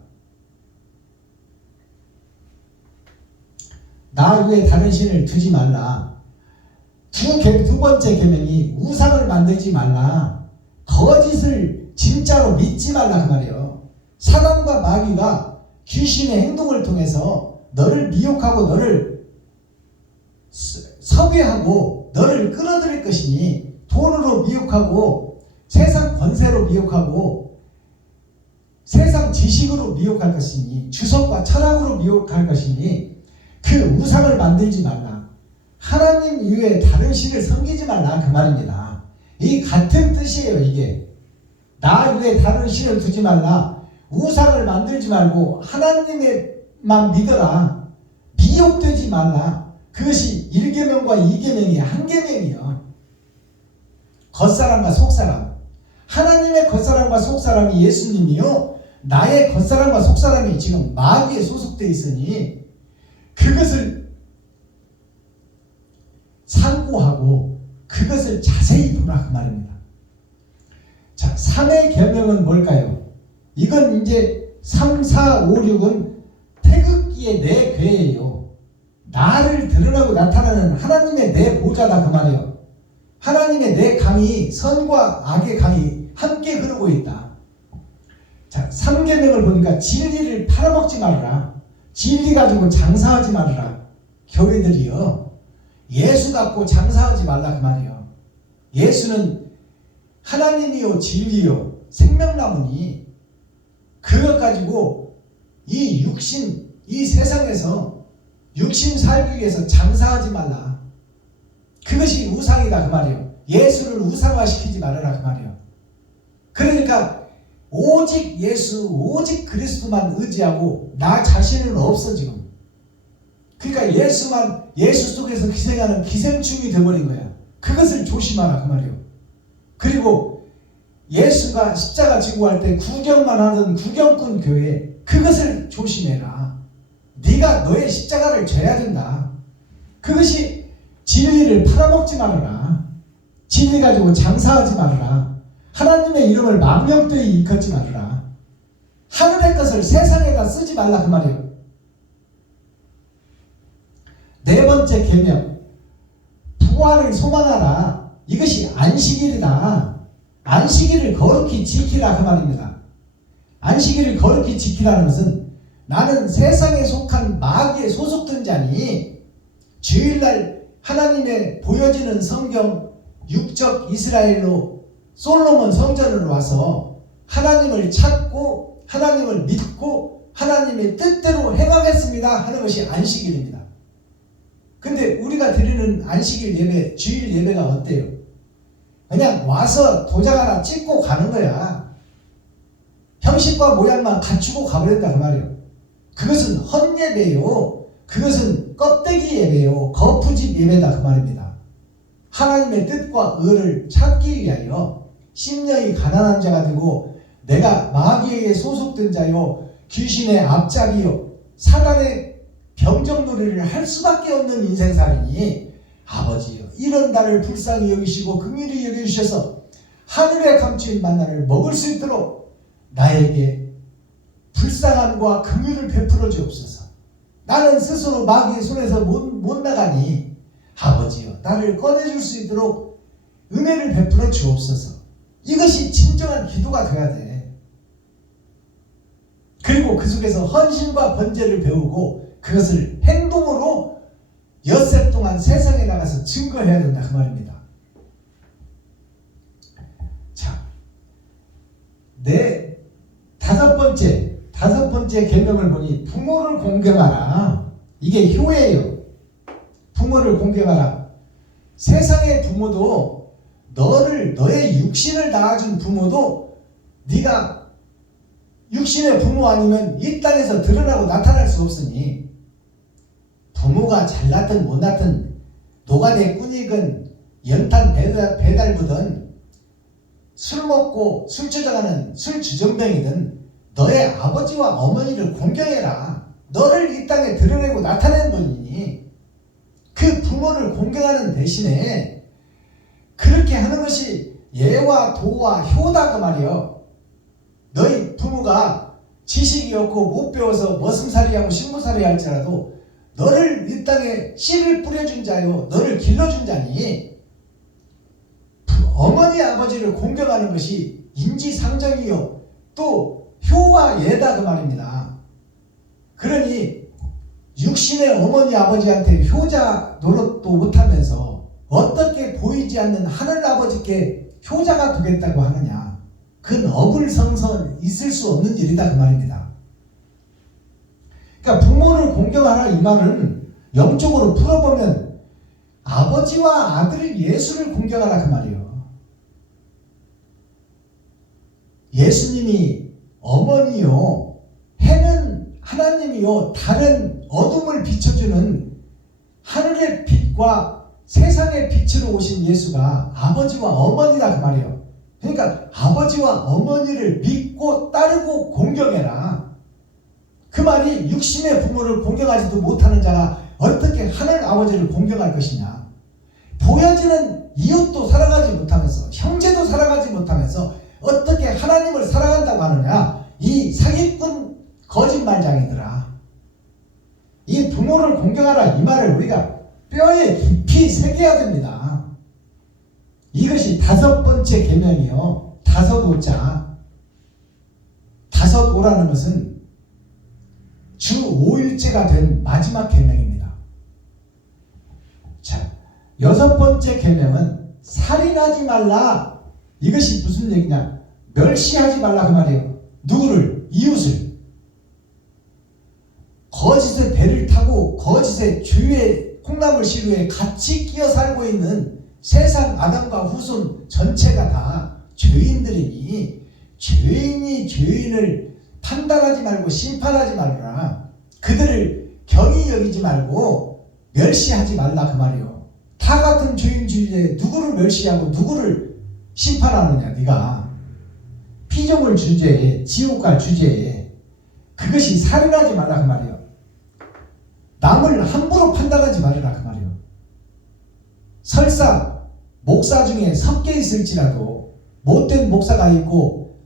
나 위에 다른 신을 두지 말라. 두 번째 계명이 우상을 만들지 말라. 거짓을 진짜로 믿지 말라 그 말이에요. 사단과 마귀가 귀신의 행동을 통해서 너를 미혹하고 너를 섭외하고 너를 끌어들일 것이니 돈으로 미혹하고 세상 권세로 미혹하고 세상 지식으로 미혹할 것이니 주석과 철학으로 미혹할 것이니 그 우상을 만들지 말라. 하나님 이외에 다른 신을 섬기지 말라 그 말입니다. 이 같은 뜻이에요. 이게 나 외에 다른 신을 두지 말라. 우상을 만들지 말고 하나님만 믿어라. 미혹되지 말라. 그것이 1계명과 2계명이 한 계명이요. 겉사람과 속사람. 하나님의 겉사람과 속사람이 예수님이요. 나의 겉사람과 속사람이 지금 마귀에 소속되어 있으니 그것을 상고하고 그것을 자세히 보라 그 말입니다. 자, 3의 계명은 뭘까요? 이건 이제 3, 4, 5, 6은 태극기의 내 괴예요. 나를 드러나고 나타나는 하나님의 내 보좌다 그 말이에요. 하나님의 내 강이 선과 악의 강이 함께 흐르고 있다. 자, 3계명을 보니까 진리를 팔아먹지 말아라. 진리 가지고 장사하지 말아라. 교회들이요. 예수 갖고 장사하지 말라 그 말이에요. 예수는 하나님이요 진리요 생명나무니 그것 가지고 이 육신 이 세상에서 육신 살기 위해서 장사하지 말라. 그것이 우상이다 그 말이에요. 예수를 우상화시키지 말아라 그 말이에요. 그러니까 오직 예수 오직 그리스도만 의지하고 나 자신은 없어 지금. 그러니까 예수 속에서 기생하는 기생충이 되어버린 거야. 그것을 조심하라 그 말이에요. 그리고 예수가 십자가 지고 할 때 구경만 하던 구경꾼 교회 그것을 조심해라. 네가 너의 십자가를 져야 된다. 그것이 진리를 팔아먹지 말아라. 진리 가지고 장사하지 말아라. 하나님의 이름을 망령되이 일컫지 말아라. 하늘의 것을 세상에다 쓰지 말라 그 말이에요. 네 번째 계명, 부활을 소망하라. 이것이 안식일이다. 안식일을 거룩히 지키라 그 말입니다. 안식일을 거룩히 지키라는 것은 나는 세상에 속한 마귀에 소속된 자니 주일날 하나님의 보여지는 성경 육적 이스라엘로 솔로몬 성전으로 와서 하나님을 찾고 하나님을 믿고 하나님의 뜻대로 행하겠습니다 하는 것이 안식일입니다. 근데 우리가 드리는 안식일 예배, 주일 예배가 어때요? 그냥 와서 도장 하나 찍고 가는 거야. 형식과 모양만 갖추고 가버린다 그 말이에요. 그것은 헛예배요. 그것은 껍데기 예배요. 거푸집 예배다 그 말입니다. 하나님의 뜻과 의를 찾기 위하여 심령이 가난한 자가 되고 내가 마귀에게 소속된 자요 귀신의 앞잡이요 사단의 병정놀이를 할 수밖에 없는 인생살이니 아버지요 이런 나를 불쌍히 여기시고 긍휼히 여겨주셔서 하늘에 감추인 만나를 먹을 수 있도록 나에게 불쌍함과 긍휼을 베풀어 주옵소서. 나는 스스로 마귀의 손에서 못 나가니 아버지요 나를 꺼내줄 수 있도록 은혜를 베풀어 주옵소서. 이것이 진정한 기도가 되어야 돼. 그리고 그 속에서 헌신과 번제를 배우고 그것을 행동으로 엿새 동안 세상에 나가서 증거해야 된다 그 말입니다. 자, 다섯 번째 계명을 보니 부모를 공경하라. 이게 효예요. 부모를 공경하라. 세상의 부모도 너의 육신을 낳아준 부모도 네가 육신의 부모 아니면 이 땅에서 드러나고 나타날 수 없으니 부모가 잘났든 못났든 노가대 꾸니건 연탄 배달부든 술 먹고 술 주정하는 술 주정뱅이든 너의 아버지와 어머니를 공경해라. 너를 이 땅에 드러내고 나타낸 분이니 그 부모를 공경하는 대신에 그렇게 하는 것이 예와 도와 효다 그 말이요. 너희 부모가 지식이 없고 못 배워서 머슴살이하고 신부살이 할지라도 너를 이 땅에 씨를 뿌려준 자요 너를 길러준 자니 어머니 아버지를 공경하는 것이 인지상정이요 또 효와 예다 그 말입니다. 그러니 육신의 어머니 아버지한테 효자 노릇도 못하면서 어떻게 보이지 않는 하늘 아버지께 효자가 되겠다고 하느냐. 그건 어불성설 있을 수 없는 일이다 그 말입니다. 그러니까 부모를 공경하라 이 말은 영적으로 풀어보면 아버지와 아들 예수를 공경하라 그 말이에요. 예수님이 어머니요 해는 하나님이요 달은 어둠을 비춰주는 하늘의 빛과 세상의 빛으로 오신 예수가 아버지와 어머니다 그 말이에요. 그러니까 아버지와 어머니를 믿고 따르고 공경해라. 그 말이 육신의 부모를 공경하지도 못하는 자가 어떻게 하늘 아버지를 공경할 것이냐. 보여지는 이웃도 사랑하지 못하면서 형제도 사랑하지 못하면서 어떻게 하나님을 사랑한다고 하느냐. 이 사기꾼 거짓말장이더라. 이 부모를 공경하라 이 말을 우리가 뼈에 깊이 새겨야 됩니다. 이것이 다섯 번째 계명이요. 다섯 오자. 다섯 오라는 것은 주 5일째가 된 마지막 계명입니다. 자, 여섯 번째 계명은 살인하지 말라. 이것이 무슨 얘기냐? 멸시하지 말라 그 말이에요. 누구를? 이웃을. 거짓의 배를 타고 거짓의 주의 콩나물 시루에 같이 끼어 살고 있는 세상 아담과 후손 전체가 다 죄인들이니 죄인이 죄인을 판단하지 말고 심판하지 말라. 그들을 경히 여기지 말고 멸시하지 말라 그 말이요. 다 같은 죄인 주위에 누구를 멸시하고 누구를 심판하느냐. 네가 피조물 주제에 지옥 갈 주제에 그것이 살인하지 말라 그 말이요. 남을 함부로 판단하지 말아라 그 말이요. 설사 목사 중에 섞여 있을지라도 못된 목사가 있고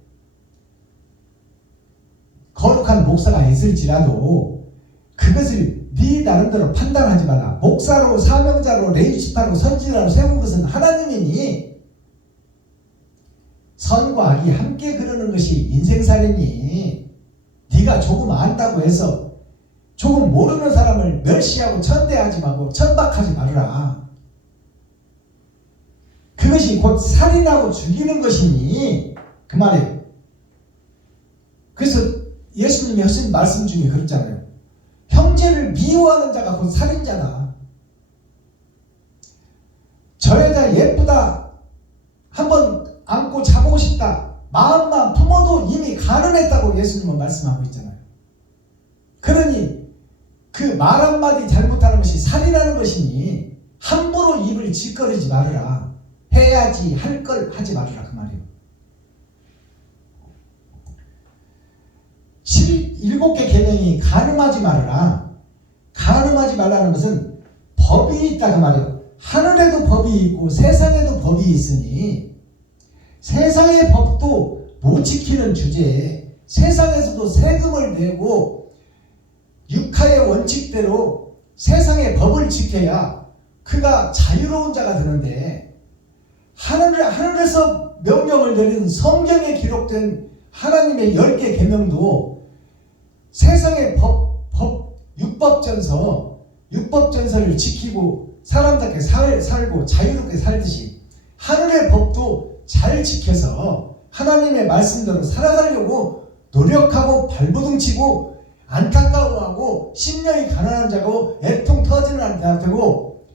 거룩한 목사가 있을지라도 그것을 네 나름대로 판단하지 마라. 목사로 사명자로 레위지파로 선지자로 세운 것은 하나님이니 선과 악이 함께 그러는 것이 인생살이니 네가 조금 안다고 해서 조금 모르는 사람을 멸시하고 천대하지 말고 천박하지 말아라. 그것이 곧 살인하고 죽이는 것이니 그 말이에요. 그래서 예수님이 하신 말씀 중에 그랬잖아요. 형제를 미워하는 자가 곧 살인자다. 저 여자 예쁘다. 한번 안고 자보고 싶다. 마음만 품어도 이미 가늠했다고 예수님은 말씀하고 있잖아요. 그러니 그 말 한마디 잘못하는 것이 살인하는 것이니 함부로 입을 짓거리지 말으라. 해야지 할 걸 하지 말으라 그 말이에요. 7개 계명이 가늠하지 말으라. 가늠하지 말라는 것은 법이 있다 그 말이에요. 하늘에도 법이 있고 세상에도 법이 있으니 세상의 법도 못 지키는 주제에 세상에서도 세금을 내고 육하의 원칙대로 세상의 법을 지켜야 그가 자유로운 자가 되는데 하늘에서 명령을 내린 성경에 기록된 하나님의 10개 계명도 세상의 육법전서를 지키고 사람답게 살고 자유롭게 살듯이 하늘의 법도 잘 지켜서 하나님의 말씀대로 살아가려고 노력하고 발버둥치고 안타까워하고 심령이 가난한 자고 애통 터지는 자가 되고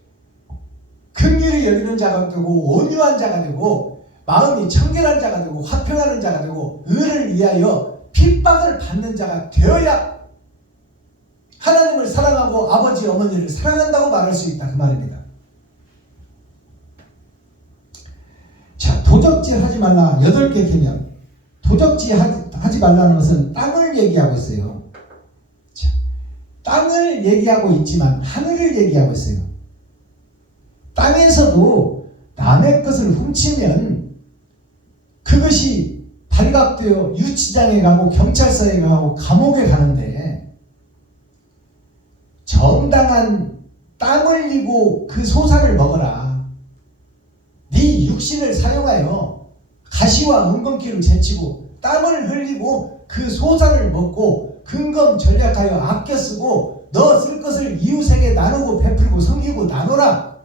긍휼히 여기는 자가 되고 온유한 자가 되고 마음이 청결한 자가 되고 화평하는 자가 되고 의를 위하여 핍박을 받는 자가 되어야 하나님을 사랑하고 아버지 어머니를 사랑한다고 말할 수 있다 그 말입니다. 자, 도적질 하지 말라. 8개 계명. 도적질 하지 말라는 것은 땅을 얘기하고 있어요. 자, 땅을 얘기하고 있지만 하늘을 얘기하고 있어요. 땅에서도 남의 것을 훔치면 그것이 발각되어 유치장에 가고 경찰서에 가고 감옥에 가는데 정당한 땀 흘리고 그 소산을 먹어라. 네 육신을 사용하여 가시와 은검기를 제치고 땀을 흘리고 그 소산을 먹고 근검 전략하여 아껴 쓰고 너 쓸 것을 이웃에게 나누고 베풀고 섬기고 나눠라.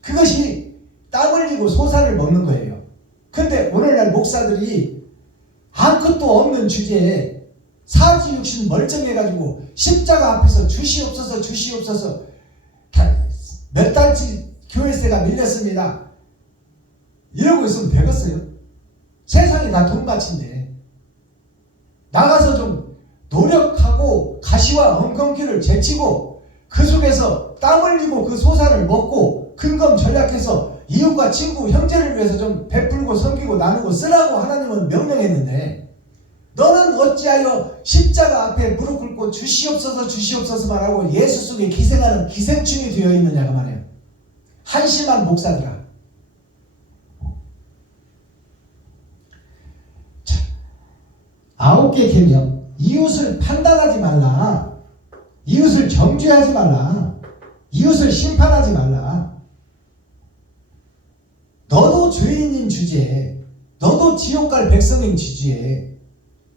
그것이 땀 흘리고 소산을 먹는 거예요. 그런데 오늘날 목사들이 아무것도 없는 주제에 사지육신 멀쩡해가지고 십자가 앞에서 주시옵소서 주시옵소서 몇 달치 교회세가 밀렸습니다. 이러고 있으면 되겠어요? 세상이 다 돈밭인데 나가서 좀 노력하고 가시와 엉겅퀴를 제치고 그 속에서 땀 흘리고 그 소산을 먹고 근검 전략해서 이웃과 친구 형제를 위해서 좀 베풀고 섬기고 나누고 쓰라고 하나님은 명령했는데 너는 어찌하여 십자가 앞에 무릎 꿇고 주시옵소서 주시옵소서만 하고 예수 속에 기생하는 기생충이 되어 있느냐가 말이에요. 한심한 목사들아. 자, 9개 계명. 이웃을 판단하지 말라. 이웃을 정죄하지 말라. 이웃을 심판하지 말라. 너도 죄인인 주제에 너도 지옥 갈 백성인 주제에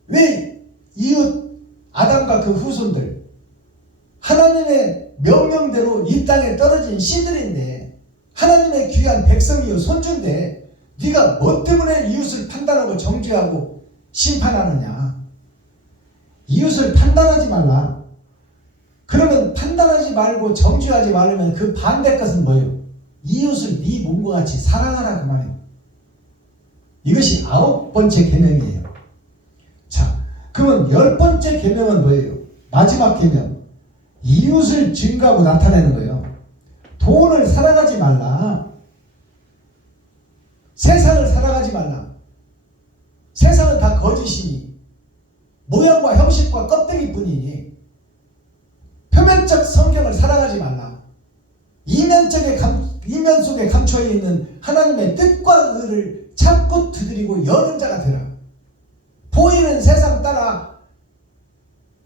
왜 이웃 아담과 그 후손들 하나님의 명령대로 이 땅에 떨어진 씨들인데 하나님의 귀한 백성이요 손주인데 네가 뭐 때문에 이웃을 판단하고 정죄하고 심판하느냐. 이웃을 판단하지 말라. 그러면 판단하지 말고 정죄하지 말려면 그 반대 것은 뭐예요? 이웃을 네 몸과 같이 사랑하라 그 말이에요. 이것이 9번째 계명이에요. 자, 그러면 10번째 계명은 뭐예요? 마지막 계명. 이웃을 증거하고 나타내는 거예요. 돈을 사랑하지 말라. 세상을 사랑하지 말라. 세상은 다 거짓이니 모양과 형식과 껍데기뿐이니 표면적 성경을 사랑하지 말라. 이면적의 이면 속에 감춰 있는 하나님의 뜻과 의를 찾고 두드리고 여는 자가 되라. 보이는 세상 따라,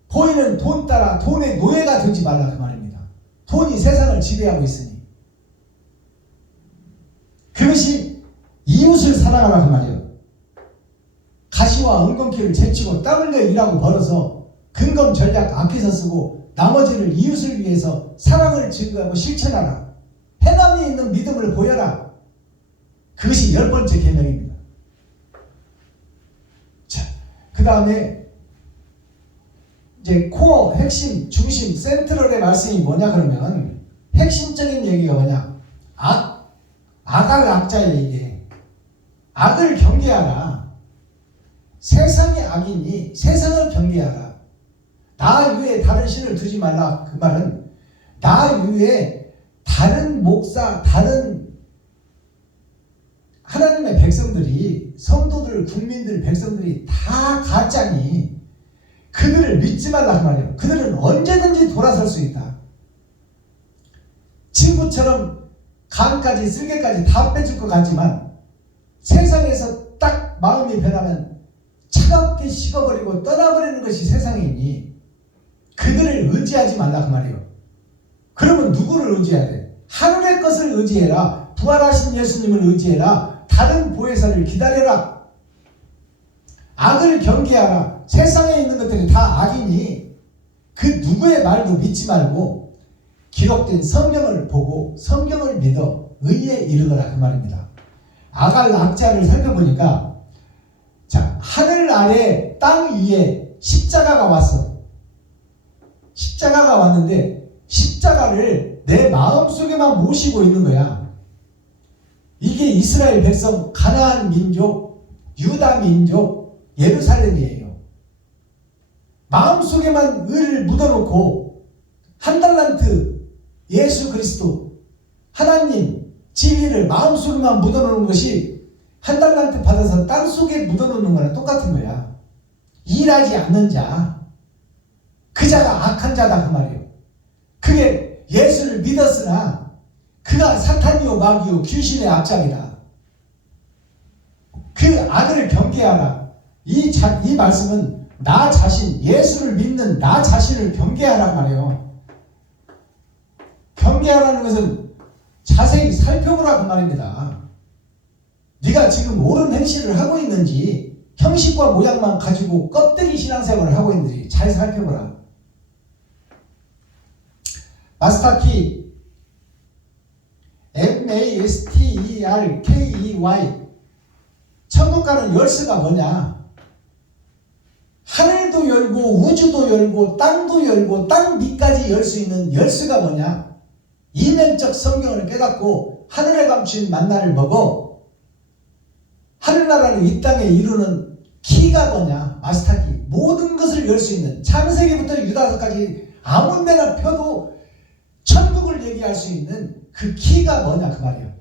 보이는 돈 따라 돈의 노예가 되지 말라 그 말입니다. 돈이 세상을 지배하고 있으니. 그것이 이웃을 사랑하라 그 말이에요. 가시와 은건키를 제치고 땀 흘려 일하고 벌어서 근검 전략 아껴서 쓰고 나머지를 이웃을 위해서 사랑을 증거하고 실천하라. 해남이 있는 믿음을 보여라. 그것이 10번째 계명입니다. 자, 그 다음에 이제 코어, 핵심, 중심, 센트럴의 말씀이 뭐냐 그러면 핵심적인 얘기가 뭐냐? 악할 악자의 얘기. 악을 경계하라. 세상의 악이니 세상을 경계하라. 나 위에 다른 신을 두지 말라. 그 말은 나 위에 다른 목사, 다른 하나님의 백성들이, 성도들, 국민들, 백성들이 다 가짜니 그들을 믿지 말라 그 말이에요. 그들은 언제든지 돌아설 수 있다. 친구처럼 간까지 쓸개까지 다 빼줄 것 같지만 세상에서 딱 마음이 변하면 차갑게 식어버리고 떠나버리는 것이 세상이니 그들을 의지하지 말라 그 말이에요. 그러면 누구를 의지해야 돼? 하늘의 것을 의지해라. 부활하신 예수님을 의지해라. 다른 보혜사를 기다려라. 악을 경계하라. 세상에 있는 것들이 다 악이니 그 누구의 말도 믿지 말고 기록된 성경을 보고 성경을 믿어 의에 이르거라 그 말입니다. 악할 악자를 살펴보니까 자, 하늘 아래 땅 위에 십자가가 왔어. 십자가가 왔는데 십자가를 내 마음속에만 모시고 있는 거야. 이게 이스라엘 백성, 가나안 민족, 유다 민족, 예루살렘이에요. 마음속에만 의를 묻어놓고 한 달란트 예수 그리스도 하나님 진리를 마음속에만 묻어놓는 것이 한 달란트 받아서 땅속에 묻어놓는 거랑 똑같은 거야. 일하지 않는 자, 그 자가 악한 자다 그 말이에요. 그게 예수를 믿었으나 그가 사탄이요 마귀요 귀신의 앞장이다. 그 악을 경계하라. 이 말씀은 나 자신, 예수를 믿는 나 자신을 경계하란 말이에요. 경계하라는 것은 자세히 살펴보라 그 말입니다. 네가 지금 옳은 행실을 하고 있는지 형식과 모양만 가지고 껍데기 신앙생활을 하고 있는지 잘 살펴보라. 마스터키 MASTERKEY 천국 가는 열쇠가 뭐냐? 하늘도 열고 우주도 열고 땅도 열고 땅 밑까지 열 수 있는 열쇠가 뭐냐? 이면적 성경을 깨닫고 하늘에 감춘 만나를 먹어 하늘나라를 이 땅에 이루는 키가 뭐냐? 마스터키. 모든 것을 열 수 있는 창세기부터 유다서까지 아무 데나 펴도 천국을 얘기할 수 있는 그 키가 뭐냐 그 말이에요.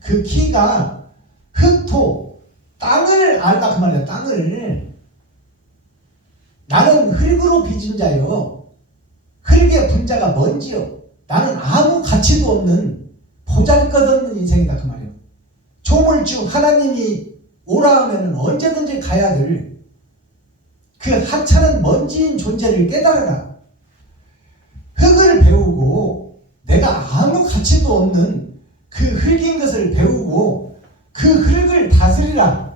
그 키가 흙토 땅을 알라 그 말이에요. 땅을. 나는 흙으로 빚은 자요. 흙의 분자가 뭔지요. 나는 아무 가치도 없는 보잘것없는 인생이다 그 말이에요. 조물주 하나님이 오라 하면 언제든지 가야 될 그 하찮은 먼지인 존재를 깨달아라. 흙을 배우고 내가 아무 가치도 없는 그 흙인 것을 배우고 그 흙을 다스리라.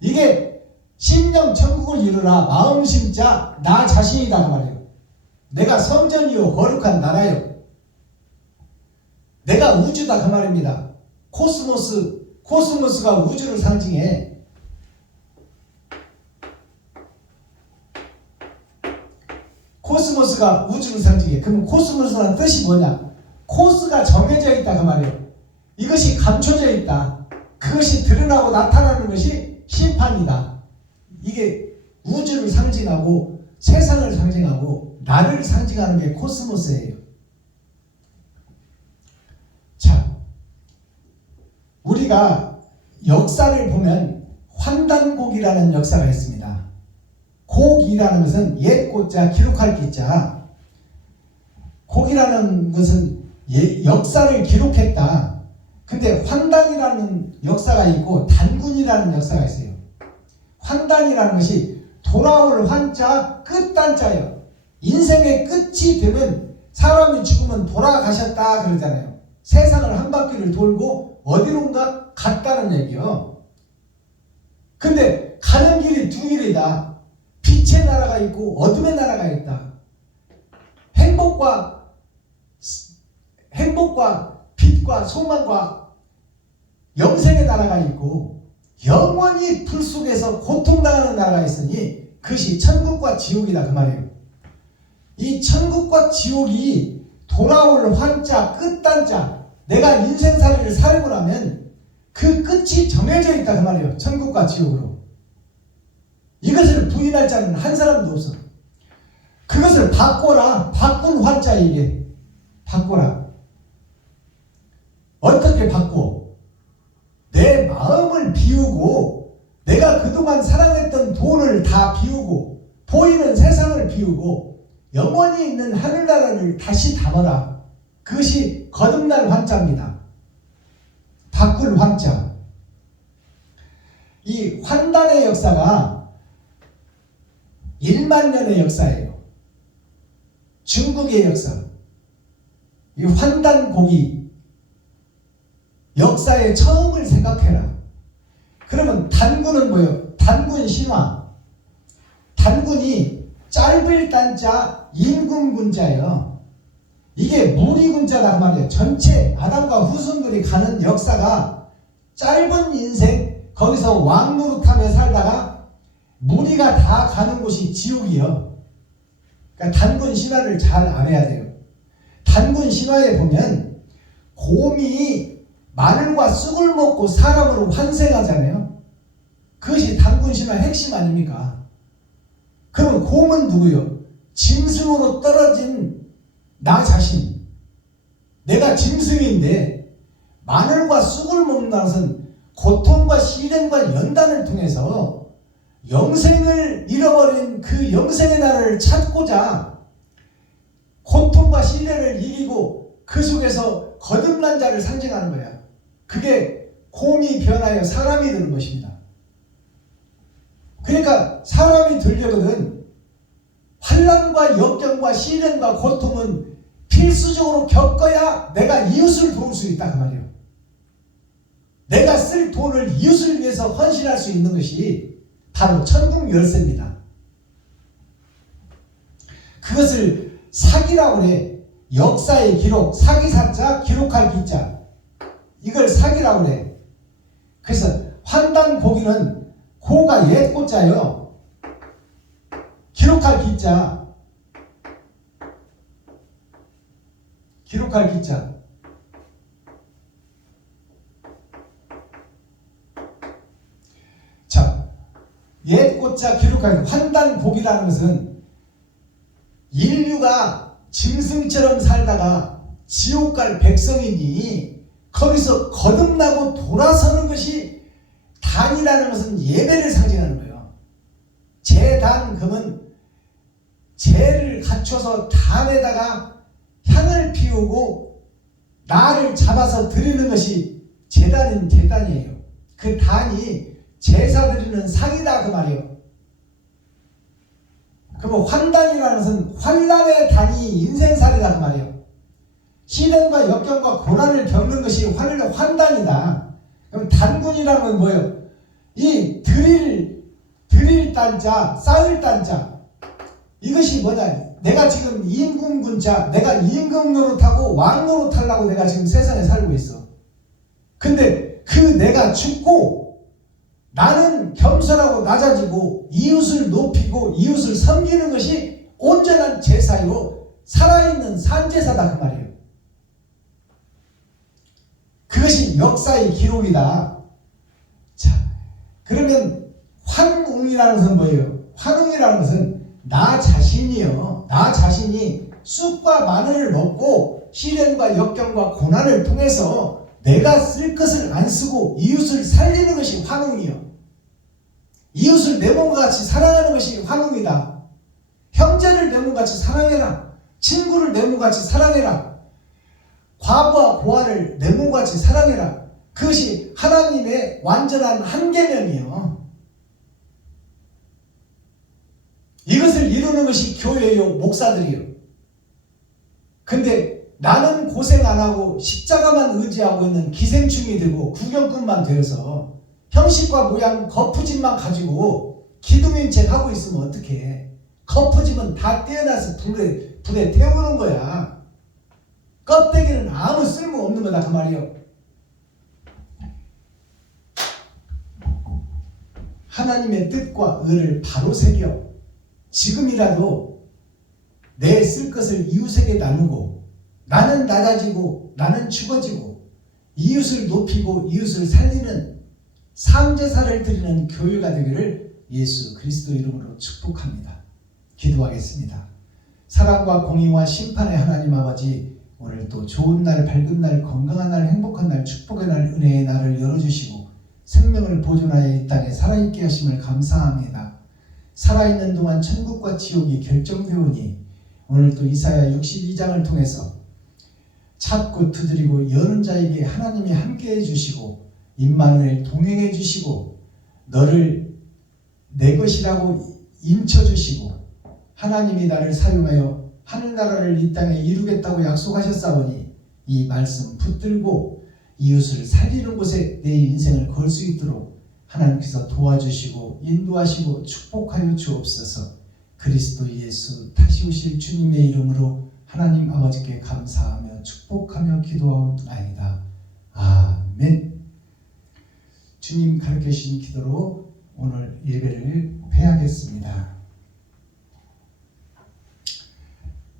이게 심령 천국을 이루라. 마음 심자 나 자신이다 그 말이에요. 내가 성전이요 거룩한 나라요. 내가 우주다 그 말입니다. 코스모스가 우주를 상징해. 코스모스가 우주를 상징해. 그러면 코스모스라는 뜻이 뭐냐? 코스가 정해져 있다 그 말이에요. 이것이 감춰져 있다. 그것이 드러나고 나타나는 것이 심판이다. 이게 우주를 상징하고 세상을 상징하고 나를 상징하는 게 코스모스예요. 자, 우리가 역사를 보면 환단곡이라는 역사가 있습니다. 곡이라는 것은 옛 고자 기록할 기자. 곡이라는 것은 역사를 기록했다. 근데 환단이라는 역사가 있고 단군이라는 역사가 있어요. 환단이라는 것이 돌아올 환자 끝단자예요. 인생의 끝이 되면 사람이 죽으면 돌아가셨다 그러잖아요. 세상을 한 바퀴를 돌고 어디론가 갔다는 얘기요. 근데 가는 길이 두 길이다. 빛의 나라가 있고 어둠의 나라가 있다. 행복과 빛과 소망과 영생의 나라가 있고 영원히 불 속에서 고통당하는 나라가 있으니 그것이 천국과 지옥이다 그 말이에요. 이 천국과 지옥이 돌아올 환자 끝단자, 내가 인생살이를 살고 나면 그 끝이 정해져 있다 그 말이에요. 천국과 지옥으로. 이것을 부인할 자는 한 사람도 없어. 그것을 바꿔라. 바꾼 환자 이게. 바꿔라. 어떻게 바꿔? 내 마음을 비우고 내가 그동안 사랑했던 돈을 다 비우고 보이는 세상을 비우고 영원히 있는 하늘나라를 다시 담아라. 그것이 거듭날 환자입니다. 바꿀 환자. 이 환단의 역사가 1만 년의 역사예요. 중국의 역사. 이 환단곡이 역사의 처음을 생각해라. 그러면 단군은 뭐예요? 단군 신화. 단군이 짧을 단자 임금군자예요. 이게 무리군자다 그 말이에요. 전체 아담과 후손들이 가는 역사가 짧은 인생 거기서 왕노릇하며 살다가 무리가 다 가는 곳이 지옥이요. 그러니까 단군 신화를 잘 알아야 돼요. 단군 신화에 보면 곰이 마늘과 쑥을 먹고 사람으로 환생하잖아요. 그것이 단군 신화의 핵심 아닙니까? 그럼 곰은 누구요? 짐승으로 떨어진 나 자신. 내가 짐승인데 마늘과 쑥을 먹는 것은 고통과 시련과 연단을 통해서 영생을 잃어버린 그 영생의 나라를 찾고자 고통과 시련을 이기고 그 속에서 거듭난 자를 상징하는 거야. 그게 곰이 변하여 사람이 되는 것입니다. 그러니까 사람이 되려거든 환난과 역경과 시련과 고통은 필수적으로 겪어야 내가 이웃을 도울 수 있다 그 말이에요. 내가 쓸 돈을 이웃을 위해서 헌신할 수 있는 것이 바로 천국 열쇠입니다. 그것을 사기라고 그래. 역사의 기록, 사기사자, 기록할 기자. 이걸 사기라고 그래. 그래서 환단고기는 고가 옛 고자요. 기록할 기자. 기록할 기자. 자, 옛 고자 기록할 환단고기라는 것은 인류가 짐승처럼 살다가 지옥 갈 백성이니 거기서 거듭나고 돌아서는 것이 단이라는 것은 예배를 상징하는 거예요. 제단금은 제를 갖춰서 단에다가 향을 피우고 나를 잡아서 드리는 것이 제단이에요. 그 단이 제사 드리는 상이다 그 말이에요. 그럼 환단이라는 것은 환난의 단이 인생살이다 그 말이에요. 시련과 역경과 고난을 겪는 것이 환단이다. 그럼 단군이라는 건 뭐예요? 이 드릴 단자, 쌓을 단자. 이것이 뭐냐? 내가 지금 임금군자, 내가 임금 노릇하고 왕 노릇하려고 내가 지금 세상에 살고 있어. 근데 그 내가 죽고 나는 겸손하고 낮아지고 이웃을 높이고 이웃을 섬기는 것이 온전한 제사요. 살아있는 산제사다 그 말이에요. 그것이 역사의 기록이다. 자, 그러면 환웅이라는 것은 뭐예요? 환웅이라는 것은 나 자신이요. 나 자신이 쑥과 마늘을 먹고 시련과 역경과 고난을 통해서 내가 쓸 것을 안 쓰고 이웃을 살리는 것이 환웅이요. 이웃을 내 몸과 같이 사랑하는 것이 환웅이다. 형제를 내 몸같이 사랑해라. 친구를 내 몸같이 사랑해라. 과부와 고아를 내 몸같이 사랑해라. 그것이 하나님의 완전한 한계명이요. 이것을 이루는 것이 교회요, 목사들이요. 근데 나는 고생 안 하고 십자가만 의지하고 있는 기생충이 되고 구경꾼만 되어서 형식과 모양 거푸짐만 가지고 기둥인 책 하고 있으면 어떡해. 거푸짐은 다 떼어놔서 불에 태우는 거야. 껍데기는 아무 쓸모 없는 거다 그 말이요. 하나님의 뜻과 의를 바로 새겨 지금이라도 내 쓸 것을 이웃에게 나누고 나는 낮아지고 나는 죽어지고 이웃을 높이고 이웃을 살리는 삶제사를 드리는 교회가 되기를 예수 그리스도 이름으로 축복합니다. 기도하겠습니다. 사랑과 공의와 심판의 하나님 아버지, 오늘 또 좋은 날, 밝은 날, 건강한 날, 행복한 날, 축복의 날, 은혜의 날을 열어주시고 생명을 보존하여 이 땅에 살아있게 하심을 감사합니다. 살아있는 동안 천국과 지옥이 결정되오니 오늘 또 이사야 62장을 통해서 찾고 두드리고 여는 자에게 하나님이 함께해 주시고 임마누엘 동행해 주시고 너를 내 것이라고 인쳐 주시고 하나님이 나를 사용하여 하늘나라를 이 땅에 이루겠다고 약속하셨사오니 이 말씀 붙들고 이웃을 살리는 곳에 내 인생을 걸 수 있도록 하나님께서 도와주시고 인도하시고 축복하여 주옵소서. 그리스도 예수 다시 오실 주님의 이름으로 하나님 아버지께 감사하며 축복하며 기도하옵나이다. 아멘. 주님 가르쳐 주신 기도로 오늘 예배를 회하겠습니다.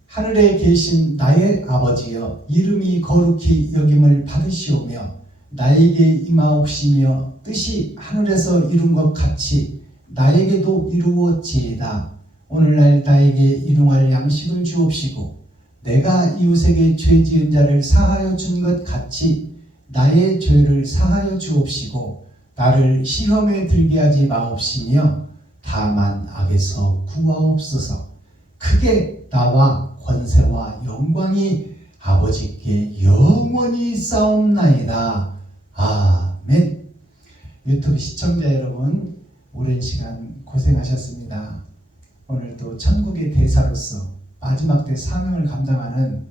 하늘에 계신 나의 아버지여, 이름이 거룩히 여김을 받으시오며 나에게 임하옵시며 뜻이 하늘에서 이룬 것 같이 나에게도 이루어지이다. 오늘날 나에게 일용할 양식을 주옵시고 내가 이웃에게 죄 지은 자를 사하여 준 것 같이 나의 죄를 사하여 주옵시고 나를 시험에 들게 하지 마옵시며 다만 악에서 구하옵소서. 크게 나와 권세와 영광이 아버지께 영원히 싸움나이다. 아멘. 유튜브 시청자 여러분, 오랜 시간 고생하셨습니다. 오늘도 천국의 대사로서 마지막 때 사명을 감당하는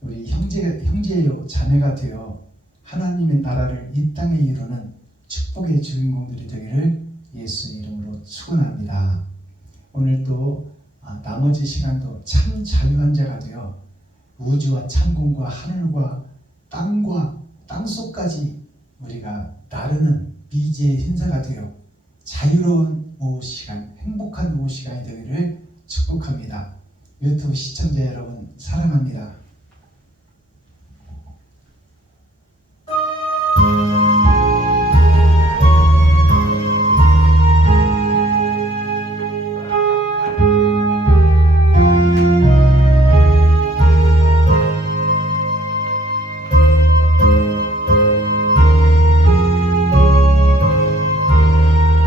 우리 형제요 자매가 되어 하나님의 나라를 이 땅에 이루는 축복의 주인공들이 되기를 예수 이름으로 축원합니다. 오늘도 나머지 시간도 참 자유한 자가 되어 우주와 창공과 하늘과 땅과 땅속까지 우리가 나르는 미지의 hin사가 되어 자유로운 오후 시간, 행복한 오후 시간이 되기를 축복합니다. 유튜브 시청자 여러분 사랑합니다.